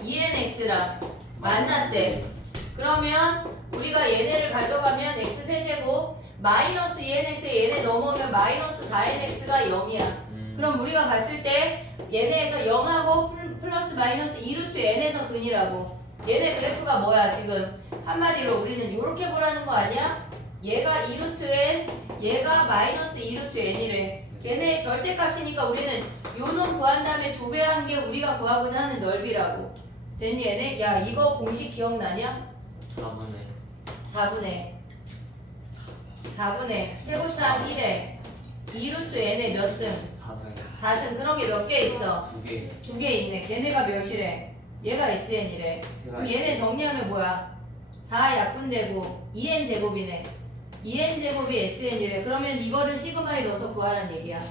2nx랑 만났대. 그러면 우리가 얘네를 가져가면 x 세제곱 마이너스 2nx에 얘네 넘어오면 마이너스 4nx가 0이야. 그럼 우리가 봤을 때 얘네에서 0하고 플러스 마이너스 2루트 n에서 근이라고. 얘네 그래프가 뭐야 지금? 한마디로 우리는 이렇게 보라는 거 아니야? 얘가 2루트 n, 얘가 마이너스 2루트 n이래. 걔네의 절대값이니까 우리는 요 놈 구한 다음에 2배 한 게 우리가 구하고자 하는 넓이라고. 됐니 얘네? 야 이거 공식 기억나냐? 4분의 최고차항 1에 2루트 n에 몇 승? 4승 4승. 그런 게 몇 개 있어? 2개 2개 있네. 걔네가 몇이래? 얘가 sn이래. 그럼 얘네 정리하면 뭐야? 4 약분되고 2n 제곱이네. 2n 제곱이 sn이래. 그러면 이거를 시그마에 넣어서 구하라는 얘기야.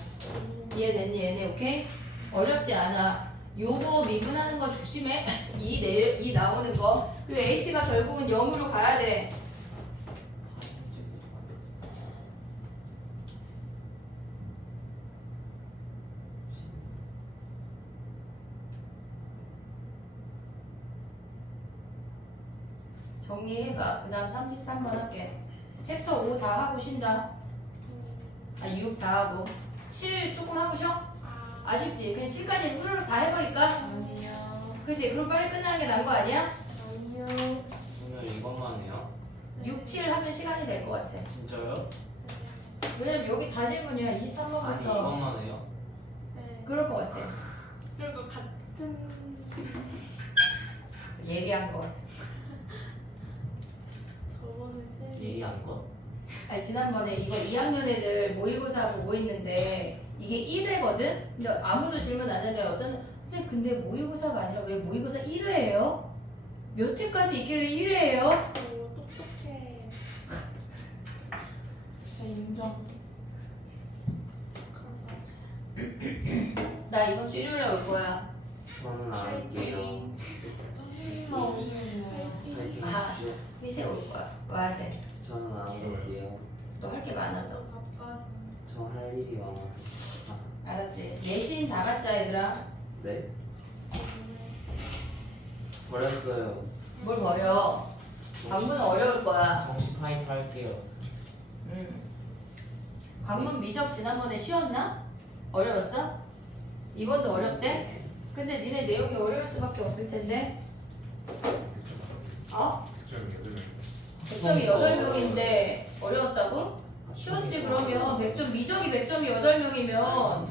이해됐니 얘네? 오케이? 어렵지 않아. 요거 미분하는 거 조심해. 이 나오는 거. 그리고 h가 결국은 0으로 가야 돼. 정리해봐. 그 다음 33번 할게. 챕터 5 다 하고 쉰다. 6 다 하고. 7 조금 하고 쉬어? 아쉽지? 그냥 7까지 후루룩 다 해버릴까? 아니요. 그치? 그럼 빨리 끝나는 게 나은 거 아니야? 아니요. 오늘 이것만 해요? 6, 7 하면 시간이 될 것 같아. 진짜요? 왜냐면 여기 다 질문이야. 아니 23번부터. 이것만 해요? 네. 그럴 것 같아. 그리고 같은 얘기한 것 같아. 저번에 쌤 얘기한 거? 아니 지난번에 이거 2학년 애들 모의고사하고 뭐 있는데 이게 1회거든? 근데 아무도 질문 안 했는데 어떤 선생님 근데 모의고사가 아니라 왜 모의고사 1회예요? 몇 회까지 있길래 1회예요? 오, 똑똑해. 진짜 인정. 나 이번 주 일요일에 올 거야. 저는 안 할게요 선생님만 오시네요. 파이팅 아. 하십시오 휘세 올 거야. 와야 돼. 저는 안 할게요 너 할 게 많아서. 바빠서. 저 할 일이 많아서 알았지? 내신 다 갖자 얘들아. 네? 버렸어요 뭘 버려. 관문은 어려울 거야. 정식 파이프 할게요 관문 미적 지난번에 쉬웠나? 어려웠어? 이번도 어렵대? 근데 니네 내용이 어려울 수밖에 없을 텐데. 어? 100점이 8명인데 어려웠다고? 쉬웠지 그러면 100점 미적이 100점이 8명이면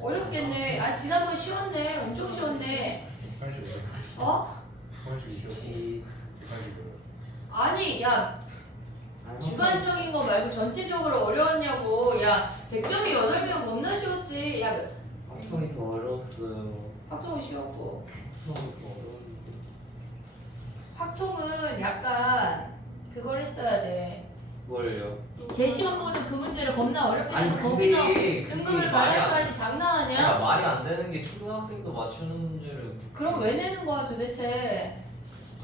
어렵겠네. 아 지난번 쉬웠네. 엄청 쉬웠네. 어? 혹시 아니 야 주관적인 거 말고 전체적으로 어려웠냐고. 야 100점이 8명 겁나 쉬웠지. 야 방송이 더 어려웠어요 확통은 쉬웠고 방송이 더 어려웠는데 확통은 약간 그걸 했어야 돼. 뭘요? 제 시험 보는 그 문제를 겁나 어렵게 해서 아니, 거기서 그게 등급을 말이 안- 갈았어야지. 장난하냐? 말이 안 되는 게 초등학생도 맞추는 문제를. 그럼 왜 내는 거야 도대체?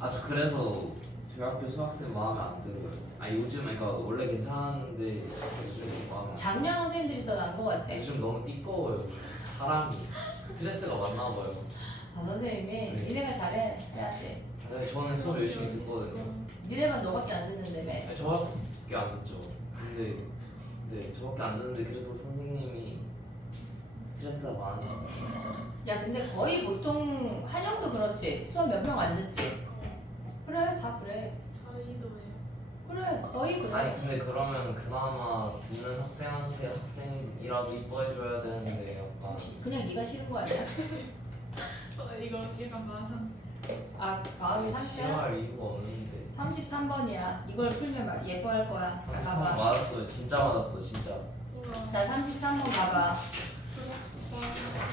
아 저 그래서 저희 학교 수학생 마음에 안 들어요. 아 요즘 그러니까 원래 괜찮았는데 요즘 마음에 안 작년 선생님들이 더 나은 거 같아. 들어요. 요즘 너무 띠꺼워요. 사람이 스트레스가 많나 봐요. 아 선생님이 네. 니네가 잘해 해야지. 근데 저는 수업 열심히 듣거든요. 니네만 너밖에 안 듣는다며. 아니, 저밖에 안 듣죠. 근데 네 저밖에 안 듣는데 그래서 선생님이 스트레스가 많아요. 야 근데 거의 보통 한영도 그렇지. 수업 몇 명 안 듣지. 그래 다 그래. 저희도예요. 그래 거의 그래. 아니 근데 그러면 그나마 듣는 학생한테 학생이라도 이뻐해줘야 되는데 약간 그냥 네가 싫은 거 아니야? 이거 약간 마상. 아 마음이 상처야? 싫어할 이유가 없는데. 33번이야. 이걸 풀면 막 예뻐할 거야. 자, 항상 봐봐. 맞았어. 진짜 맞았어. 진짜. 우와. 자 33번 봐봐. 부럽다.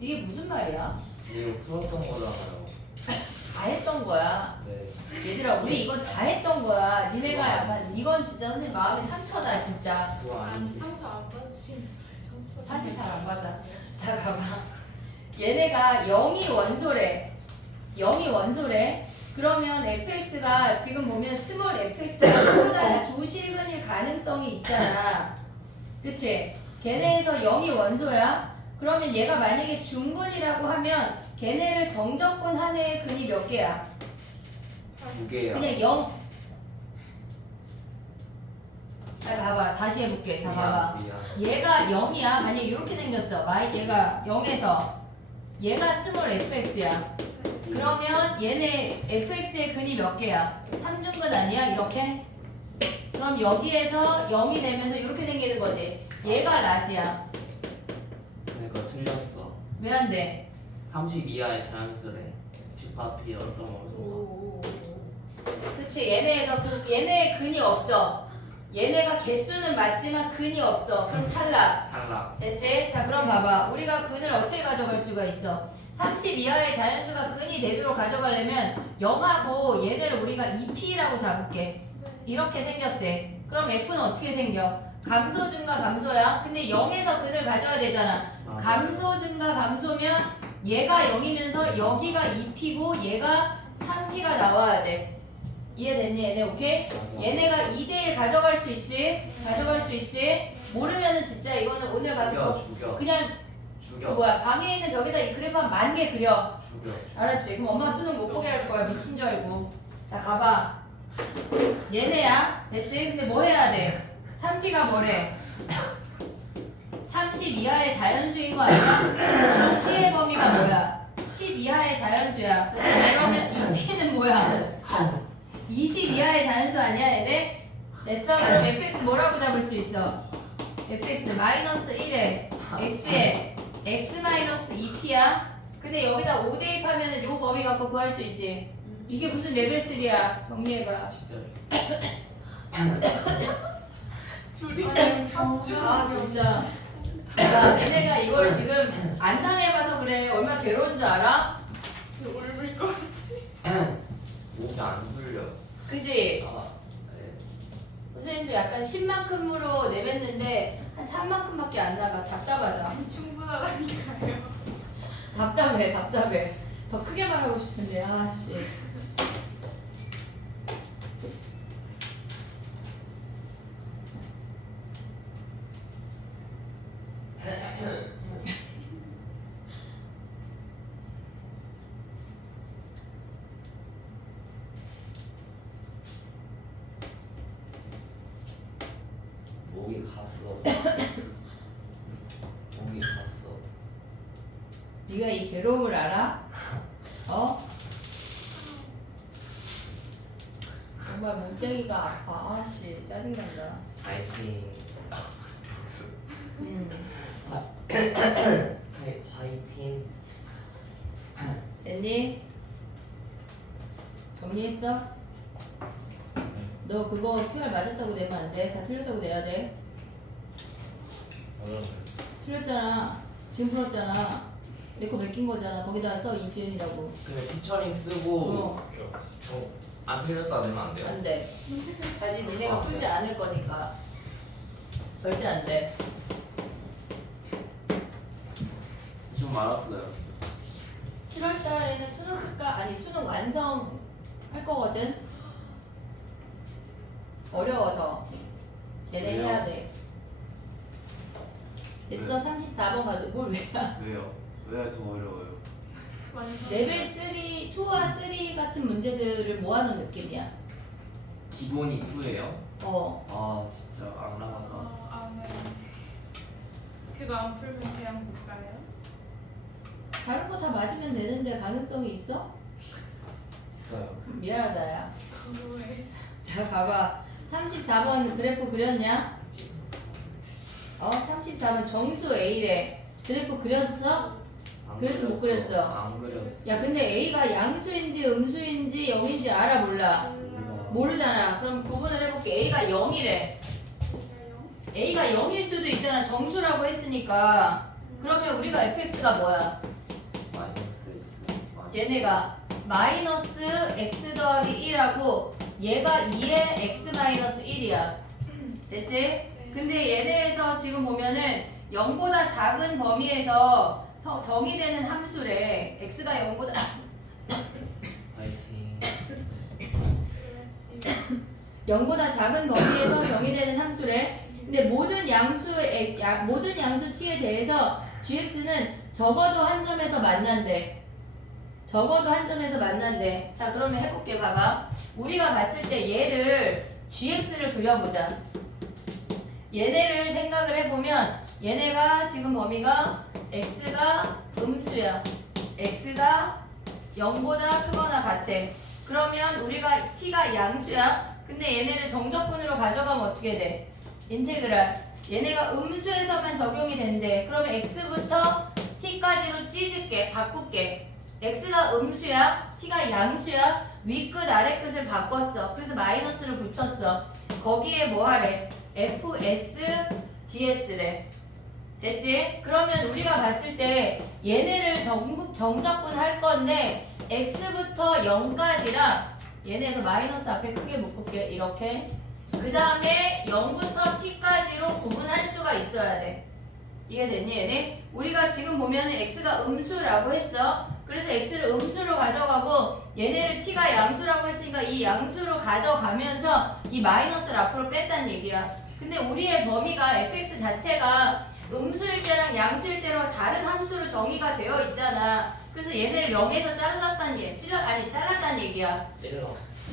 이게 무슨 말이야? 이거 풀었던 거잖아요. 다 했던 거야. 네. 얘들아 우리 이건 다 했던 거야. 니네가 약간 이건 진짜 선생님 마음이 상처다 진짜. 그거 아니 아닌데. 상처 안 받으시겠어요. 상처. 사실 잘 안 받아. 자 봐봐. 얘네가 0이 원소래. 0이 원소래. 그러면 fx가 지금 보면 스몰 fx가 보다 조실근일 가능성이 있잖아. 그치? 걔네에서 0이 원소야. 그러면 얘가 만약에 중근이라고 하면 걔네를 정적분 한 해의 근이 몇 개야? 두 개야. 그냥 0. 자 봐봐. 다시 해볼게. 자 봐봐. 미안. 얘가 0이야. 만약에 이렇게 생겼어. 얘가 0에서 얘가 스몰 fx야. 그러면 얘네 fx의 근이 몇 개야? 3중근 아니야? 이렇게? 그럼 여기에서 0이 되면서 이렇게 생기는 거지. 얘가 라지야. 그러니까 틀렸어. 왜 안 돼? 30 이하의 자연수래. 집합이 어떤 원소가. 그치. 얘네에서 얘네의 근이 없어. 얘네가 개수는 맞지만 근이 없어. 그럼 탈락. 탈락. 됐지? 자 그럼 봐봐. 우리가 근을 어떻게 가져갈 수가 있어? 30 이하의 자연수가 근이 되도록 가져가려면 0하고 얘네를 우리가 2p라고 잡을게. 이렇게 생겼대. 그럼 f는 어떻게 생겨? 감소 증가 감소야. 근데 0에서 근을 가져야 되잖아. 맞아. 감소 증가 감소면 얘가 0이면서 여기가 2p고 얘가 3p가 나와야 돼. 이해됐니 얘네? 오케이? 맞아. 얘네가 2대1 가져갈 수 있지? 가져갈 수 있지? 모르면은 진짜 이거는 오늘 가서 죽여. 그냥 죽여. 뭐야 방에 있는 벽에다 이 그래프 한 10,000개 그려. 죽여. 알았지? 그럼 엄마 수능 못 보게 할 거야. 미친 줄 알고. 자 가봐. 얘네야. 됐지? 근데 뭐 해야 돼? 3p가 뭐래? 30 이하의 자연수인 거 아니야? 피해 범위가 뭐야? 10 이하의 자연수야. 그러면 이 p는 뭐야? 20 이하의 자연수 아니야 얘네? 됐어? 그럼 fx 뭐라고 잡을 수 있어? fx 마이너스 1에 x에 x 마이너스 2p야. 근데 여기다 5 대입하면은 요 범위 갖고 구할 수 있지. 이게 무슨 레벨 3야? 정리해봐. 진짜. 둘이 아 진짜. 나 얘네가 이걸 지금 안 당해봐서 그래. 얼마나 괴로운 줄 알아? 지금 울을 거. 목이 안 풀려. 그지? 아, 네. 선생님도 약간 10만큼으로 내뱉는데 한 3만큼밖에 안 나가. 답답하다. 충분하다니까요. 답답해, 답답해. 더 크게 말하고 싶은데, 아씨. 목이 갔어. 목이 갔어. 네가 이 괴로움을 알아? 어? 정말 몸뚱이가 아파. 아씨, 짜증난다. 파이팅. 화이팅. 됐니? 정리했어? 너 그거 QR 맞았다고 내면 안 돼. 다 틀렸다고 내야 돼. 틀렸잖아. 지금 풀었잖아. 내 거 베낀 거잖아. 거기다 써 이지은이라고. 근데 피처링 쓰고 안 틀렸다 내면 안 돼요? 안 돼. 다시 니네가 풀지 않을 거니까. 절대 안 돼. 받았어요. 7월 달에는 수능 특가 아니 수능 완성 할 거거든. 어려워서 얘네 왜요? 해야 돼. 됐어. 34번 가도 뭘 왜야? 왜요? 왜 더 어려워요? 완성. 레벨 3, 2와 3 같은 문제들을 모아놓은 느낌이야. 기본이 2예요? 어. 아 진짜 악랄하다. 아, 네. 그거 안 풀면 그냥 못 가요? 다른 거 다 맞으면 되는데 가능성이 있어? 있어요. 미안하다 야. 왜? 자 봐봐. 34번 그래프 그렸냐? 34번 정수 A래. 그래프 그렸어? 안 그래서 못 그렸어. 안 그렸어. 야 근데 A가 양수인지 음수인지 0인지 알아 몰라? 모르잖아. 그럼 구분을 해볼게. A가 0이래. A가 0일 수도 있잖아. 정수라고 했으니까. 그러면 우리가 fx가 뭐야? 마이너스 X. 얘네가 마이너스 x 더하기 1하고 얘가 2의 x 마이너스 1이야. 됐지? 근데 얘네에서 지금 보면은 0보다 작은 범위에서 정의되는 함수래. x가 0보다 파이팅. 0보다 작은 범위에서 정의되는 함수래. 근데 모든 양수 t에 대해서 gx는 적어도 한 점에서 만난대. 적어도 한 점에서 만난대. 자 그러면 해볼게. 봐봐. 우리가 봤을 때 얘를 gx를 그려보자. 얘네를 생각을 해보면 얘네가 지금 범위가 x가 음수야. x가 0보다 크거나 같아. 그러면 우리가 t가 양수야. 근데 얘네를 정적분으로 가져가면 어떻게 돼? 인테그랄. 얘네가 음수에서만 적용이 된대. 그러면 x부터 t까지로 찢을게. 바꿀게. x가 음수야. t가 양수야. 위 끝 아래 끝을 바꿨어. 그래서 마이너스를 붙였어. 거기에 뭐 하래? fs ds래. 됐지? 그러면 우리가 봤을 때 얘네를 정적분 할 건데 x부터 0까지랑 얘네에서 마이너스 앞에 크게 묶을게. 이렇게. 그 다음에 0부터 t까지로 구분할 수가 있어야 돼. 이해됐니 얘네? 우리가 지금 보면은 x가 음수라고 했어. 그래서 x를 음수로 가져가고 얘네를 t가 양수라고 했으니까 이 양수로 가져가면서 이 마이너스를 앞으로 뺐다는 얘기야. 근데 우리의 범위가 fx 자체가 음수일 때랑 양수일 때랑 다른 함수로 정의가 되어 있잖아. 그래서 얘네를 0에서 잘랐다는 얘기야.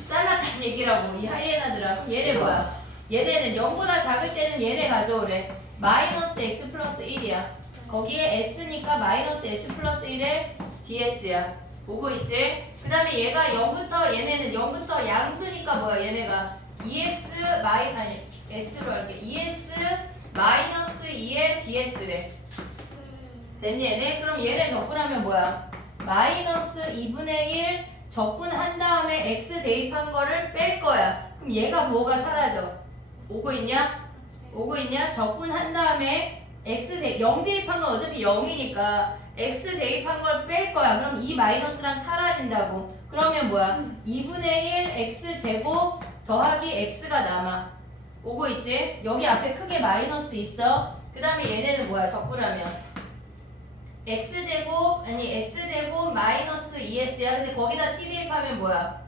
잘랐다는 얘기라고. 이 하이에나들아. 얘네 뭐야? 얘네는 0보다 작을 때는 얘네 가져오래. 마이너스 x 플러스 1이야. 거기에 s니까 마이너스 s 플러스 1에 ds야. 보고 있지? 그 다음에 얘가 0부터 얘네는 0부터 양수니까 뭐야? 얘네가 2x s로 할게. 2s 마이너스 2의 ds래. 됐니 얘네? 그럼 얘네 적분하면 뭐야? 마이너스 2분의 1 적분한 다음에 x 대입한 거를 뺄 거야. 그럼 얘가 부호가 사라져. 오고 있냐? 오고 있냐? 적분한 다음에 0 대입한 건 어차피 0이니까 x 대입한 걸 뺄 거야. 그럼 이 마이너스랑 사라진다고. 그러면 뭐야? 2분의 1 x 제곱 더하기 x가 남아. 오고 있지? 여기 앞에 크게 마이너스 있어. 그 다음에 얘네는 뭐야? 적분하면 s제곱 마이너스 2s야. 근데 거기다 t 대입하면 뭐야?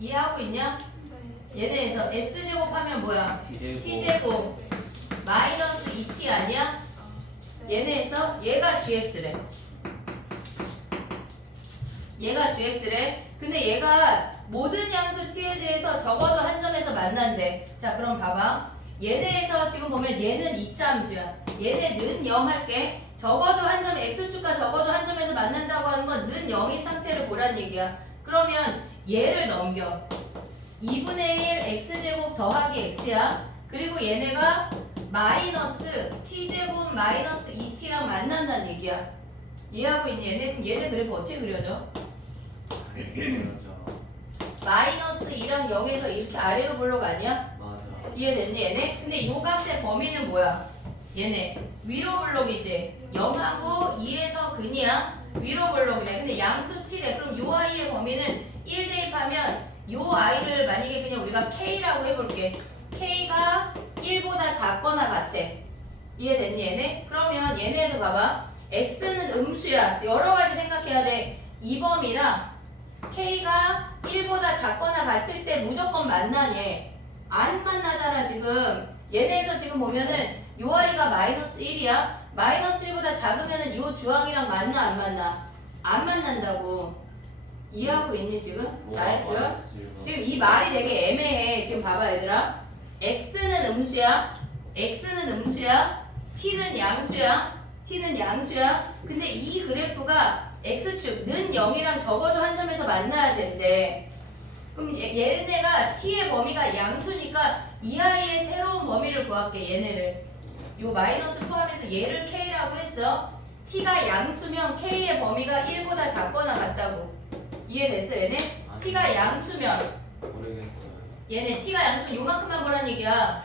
이해하고 있냐? 얘네에서 s제곱 하면 뭐야? t제곱 마이너스 2t 아니야? 얘네에서 얘가 gx래. 얘가 gx래. 근데 얘가 모든 양수 t에 대해서 적어도 한 점에서 만난대. 자 그럼 봐봐. 얘네에서 지금 보면 얘는 2차 함수야. 얘네는 0 할게. 적어도 한 점, x축과 적어도 한 점에서 만난다고 하는 건 는 0인 상태를 보란 얘기야. 그러면 얘를 넘겨. 2분의 1 x제곱 더하기 x야. 그리고 얘네가 마이너스 t제곱 마이너스 2t랑 만난다는 얘기야. 이해하고 있니 얘네? 그럼 얘네 그래프 어떻게 그려져? 마이너스 2랑 0에서 이렇게 아래로 볼록 아니야? 맞아. 이해됐니 얘네? 근데 요 값의 범위는 뭐야? 얘네 위로 볼록이지? 0하고 2에서 근이야? 위로 볼록이네. 근데 양수 t래. 그럼 요 아이의 범위는 1 대입하면 요 아이를 만약에 그냥 우리가 k라고 해볼게. k가 1보다 작거나 같아. 이해됐니 얘네? 그러면 얘네에서 봐봐. x는 음수야. 여러 가지 생각해야 돼. 이 범위랑 k가 1보다 작거나 같을 때 무조건 만나니? 안 만나잖아 지금. 얘네에서 지금 보면은 요 아이가 마이너스 1이야. 마이너스 1보다 작으면은 요 주황이랑 만나 안 만나? 안 만난다고. 이해하고 있니 지금? 날 보여? 지금 이 말이 되게 애매해. 지금 봐봐 얘들아. x는 음수야. x는 음수야. t는 양수야. t는 양수야. 근데 이 그래프가 x축,는 0이랑 적어도 한 점에서 만나야 된대. 그럼 얘네가 t의 범위가 양수니까 이 아이의 새로운 범위를 구할게. 얘네를. 요 마이너스 포함해서 얘를 k라고 했어. t가 양수면 k의 범위가 1보다 작거나 같다고. 이해됐어 얘네? t가 양수면 모르겠어요. 얘네 t가 양수면 요만큼만 보란 얘기야.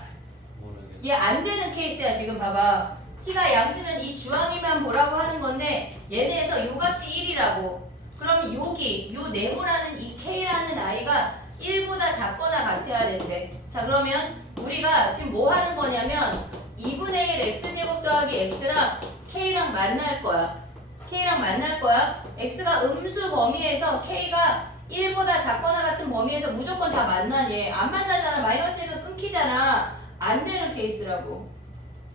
모르겠어요. 얘 안 되는 케이스야 지금 봐봐. t가 양수면 이 주황이만 보라고 하는 건데 얘네에서 요 값이 1이라고. 그럼 여기 요 네모라는 이 k라는 아이가 1보다 작거나 같아야 된대. 자 그러면 우리가 지금 뭐 하는 거냐면 2분의 1 x제곱 더하기 x랑 k랑 만날 거야. k랑 만날 거야. x가 음수 범위에서 k가 1보다 작거나 같은 범위에서 무조건 다 만나니? 안 만나잖아. 마이너스에서 끊기잖아. 안 되는 케이스라고.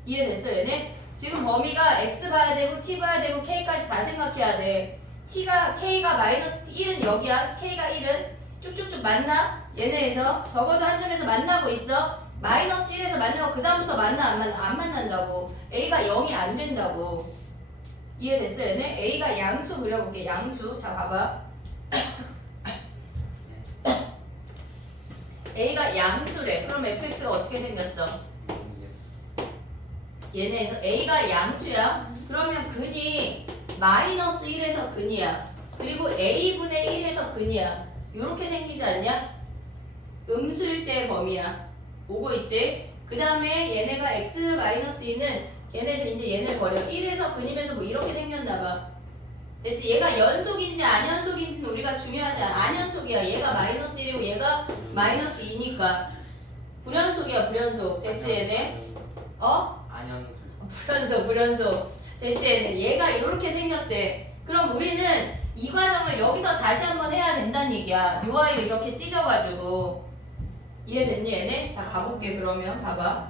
이해됐어 얘네? 지금 범위가 x 봐야 되고 t 봐야 되고 k까지 다 생각해야 돼. k가 마이너스 1은 여기야. k가 1은 쭉쭉쭉 만나. 얘네에서 적어도 한 점에서 만나고 있어. 마이너스 1에서 만나고 그 다음부터 만나 안 만나? 안 만난다고. a가 0이 안 된다고. 이해됐어 얘네? a가 양수 그려볼게. 양수. 자 봐봐. a가 양수래. 그럼 fx가 어떻게 생겼어? 얘네에서 a가 양수야. 그러면 근이 마이너스 1에서 근이야. 그리고 a분의 1에서 근이야. 요렇게 생기지 않냐? 음수일 때의 범위야. 오고 있지? 그 다음에 얘네가 x 마이너스 2는 걔네에서 이제 얘네를 버려. 1에서 근이면서 뭐 이렇게 생겼나봐. 됐지? 얘가 연속인지 안연속인지는 우리가 중요하지 않아. 안연속이야. 얘가 마이너스 1이고 얘가 마이너스 2니까. 불연속이야 불연속. 됐지 얘네? 어? 안연수. 불연속. 됐지 얘네? 얘가 이렇게 생겼대. 그럼 우리는 이 과정을 여기서 다시 한번 해야 된다는 얘기야. 요 아이를 이렇게 찢어가지고. 이해됐니 얘네? 자 가볼게 그러면. 봐봐.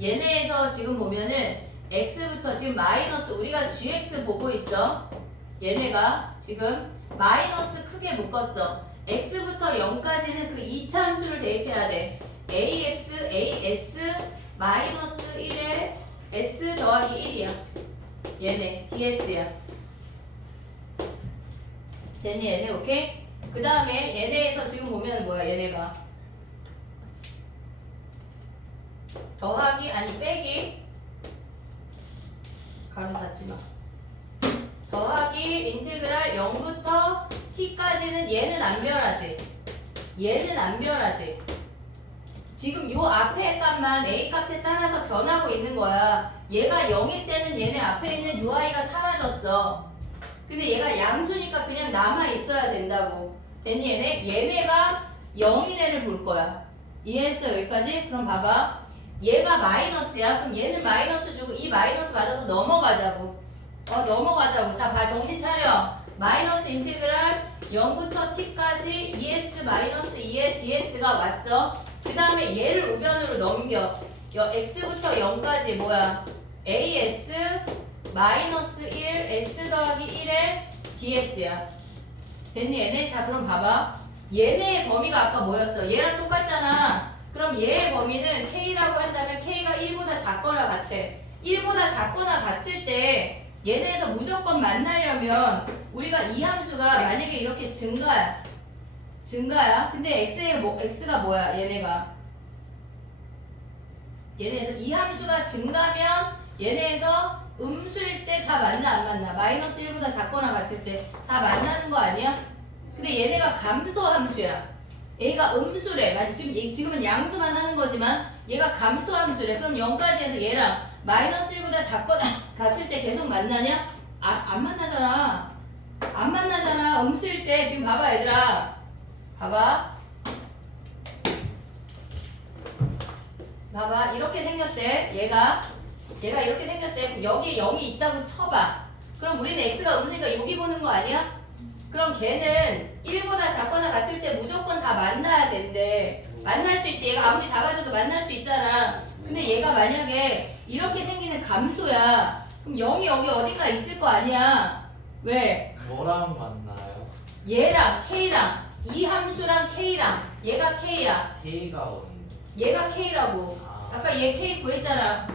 얘네에서 지금 보면은 x부터 지금 마이너스 우리가 gx 보고 있어. 얘네가 지금 마이너스 크게 묶었어. x부터 0까지는 그 이차함수를 대입해야 돼. ax, as 마이너스 1에 s 더하기 1이야. 얘네 ds야. 됐니 얘네? 오케이? 그 다음에 얘네에서 지금 보면 뭐야 얘네가 더하기 아니 빼기 가로 닫지마. 더하기 인테그랄 0부터 t까지는 얘는 안 변하지. 얘는 안 변하지. 지금 요 앞에 값만 a 값에 따라서 변하고 있는 거야. 얘가 0일 때는 얘네 앞에 있는 요 아이가 사라졌어. 근데 얘가 양수니까 그냥 남아 있어야 된다고. 됐니 얘네? 얘네가 0인 애를 볼 거야. 이해했어 여기까지? 그럼 봐봐. 얘가 마이너스야. 그럼 얘는 마이너스 주고 이 마이너스 받아서 넘어가자고. 넘어가자고. 자, 봐. 정신 차려. 마이너스 인테그랄 0부터 t까지 2s 마이너스 2의 ds가 왔어. 그 다음에 얘를 우변으로 넘겨. x부터 0까지 뭐야? as 마이너스 1 s 더하기 1의 ds야. 됐니 얘네? 자, 그럼 봐봐. 얘네의 범위가 아까 뭐였어? 얘랑 똑같잖아. 그럼 얘의 범위는 k라고 한다면 k가 1보다 작거나 같아. 1보다 작거나 같을 때 얘네에서 무조건 만나려면 우리가 이 함수가 만약에 이렇게 증가야. 근데 x가 뭐야? 얘네가. 얘네에서 이 함수가 증가면 얘네에서 음수일 때 다 만나 안 만나? 마이너스 1보다 작거나 같을 때 다 만나는 거 아니야? 근데 얘네가 감소 함수야. 얘가 음수래. 지금은 양수만 하는 거지만 얘가 감소 함수래. 그럼 0까지 해서 얘랑 마이너스 1보다 작거나 같을 때 계속 만나냐? 안 만나잖아. 안 만나잖아. 음수일 때. 지금 봐봐 얘들아. 봐봐. 이렇게 생겼대. 얘가 얘가 이렇게 생겼대. 그럼 여기에 0이 있다고 쳐봐. 그럼 우리는 x가 없으니까 여기 보는 거 아니야? 그럼 걔는 1보다 작거나 같을 때 무조건 다 만나야 된대. 만날 수 있지. 얘가 아무리 작아져도 만날 수 있잖아. 근데 얘가 만약에 이렇게 생기는 감소야. 그럼 0이 여기 어딘가 있을 거 아니야. 왜? 뭐랑 만나요? 얘랑 K랑 이 함수랑 K랑 얘가 K야. K가 오는. 얘가 K라고. 아까 얘 K 구했잖아.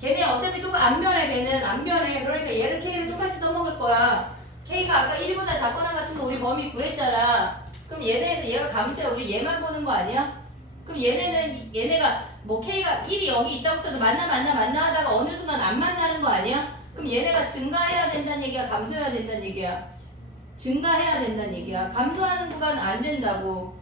걔네 어차피 안 변해. 걔는 안 변해. 그러니까 얘를 K를 똑같이 써먹을 거야. K가 아까 1보다 작거나 같은 거 우리 범위 구했잖아. 그럼 얘네에서 얘가 감소야. 우리 얘만 보는 거 아니야? 그럼 얘네가 뭐 K가 1이 여기 있다고 쳐도 만나 하다가 어느 순간 안 만나는 거 아니야? 그럼 얘네가 증가해야 된다는 얘기야? 감소해야 된다는 얘기야? 증가해야 된다는 얘기야. 감소하는 구간은 안 된다고.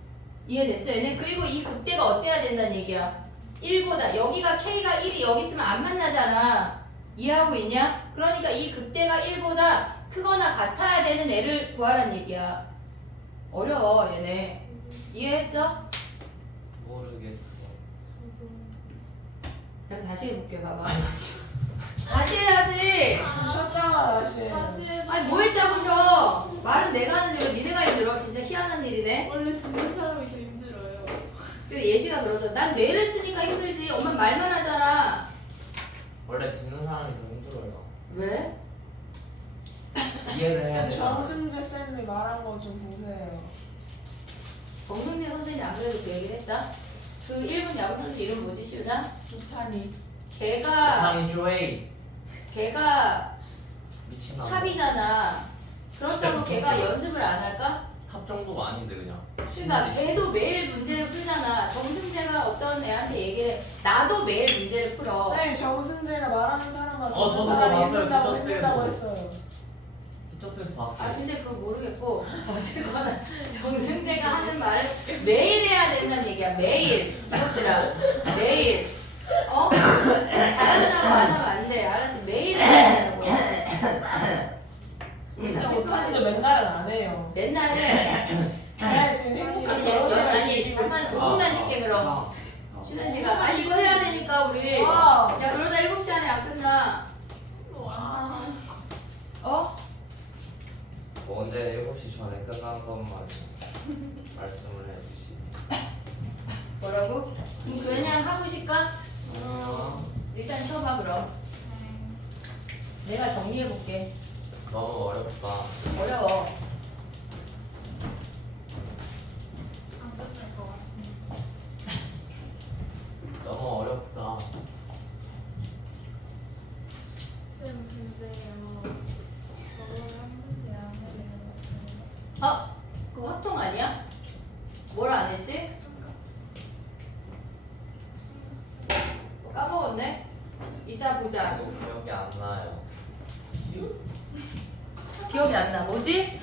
이해됐어? 얘네 그리고 이 극대가 어때야 된다는 얘기야? 1보다 여기가 K가 1이 여기 있으면 안 만나잖아. 이해하고 있냐? 그러니까 이 극대가 1보다 크거나 같아야 되는 애를 구하란 얘기야. 어려워 얘네. 이해했어? 모르겠어. 저도. 제가 다시 해볼게. 봐봐. 아니 다시 해야지. 쉬었다가 다시 다시 해. 아니 뭐 했다고 쉬어. 말은 내가 하는데 왜 니네가 힘들어? 진짜 희한한 일이네. 원래 듣는 사람이 더 힘들어요. 그래 예지가 그러잖아. 난 뇌를 쓰니까 힘들지. 엄마 말만 하잖아. 원래 듣는 사람이 더 힘들어요. 왜? 이해를 해야 돼. 정승재 쌤이 말한 거 좀 보세요. 정승재 선생님이 안 그래도 그 얘기를 했다. 그 일본 야구 선수 이름 뭐지 시우나? 주탄이. 걔가 타미 조이 미친놈. 탑이잖아. 그렇다고 진짜 걔가 미쳤어. 연습을 안 할까? 탑 정도가 아닌데 그냥. 그러니까 걔도 매일 문제를 풀잖아. 정승재가 어떤 애한테 얘기를 나도 매일 문제를 풀어. 쌤 정승재가 말하는 사람한테 저도 사람이 봤어요. 힘들다고 진짜 힘들다고 쎄요. 했어요. 티처스에서 아 봤어요. 근데 그거 모르겠고 어쨌거나 정승재가 하는 말은 매일 해야 된다는 얘기야. 매일 이것들아 매일 잘한다고 안 하면 안 돼. 알았지? 매일 해야 된다고. 우리 그냥 다 못하는데 필요해. 맨날은 안 해요. 맨날 해. 그래 지금 행복한 그럼 이제 결혼을 아니 잠깐 조금만 쉽게 그럼 쉬는 시간. 아 이거 해야 되니까 우리. 와. 야 그러다 7시 안에 안 끝나. 어? 언제 7시 전에 끝난 것만 말씀을 해주시. 뭐라고? 그럼 그냥 하고 싶까? 일단 쉬어봐 그럼. 내가 정리해볼게. 너무 어렵다. 어려워. 안 끝날 것 같아. 너무 어렵다. 쌤 근데요. 저걸 한 문제 안 해요. 그거 합통 아니야? 뭘 안 했지? 까먹었네? 이따 보자. 너무 기억이 안 나요. 기억이 안 나. 뭐지?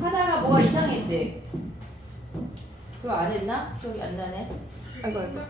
하다가 뭐가 이상했지? 그거 안 했나? 기억이 안 나네. 아이고 아이고.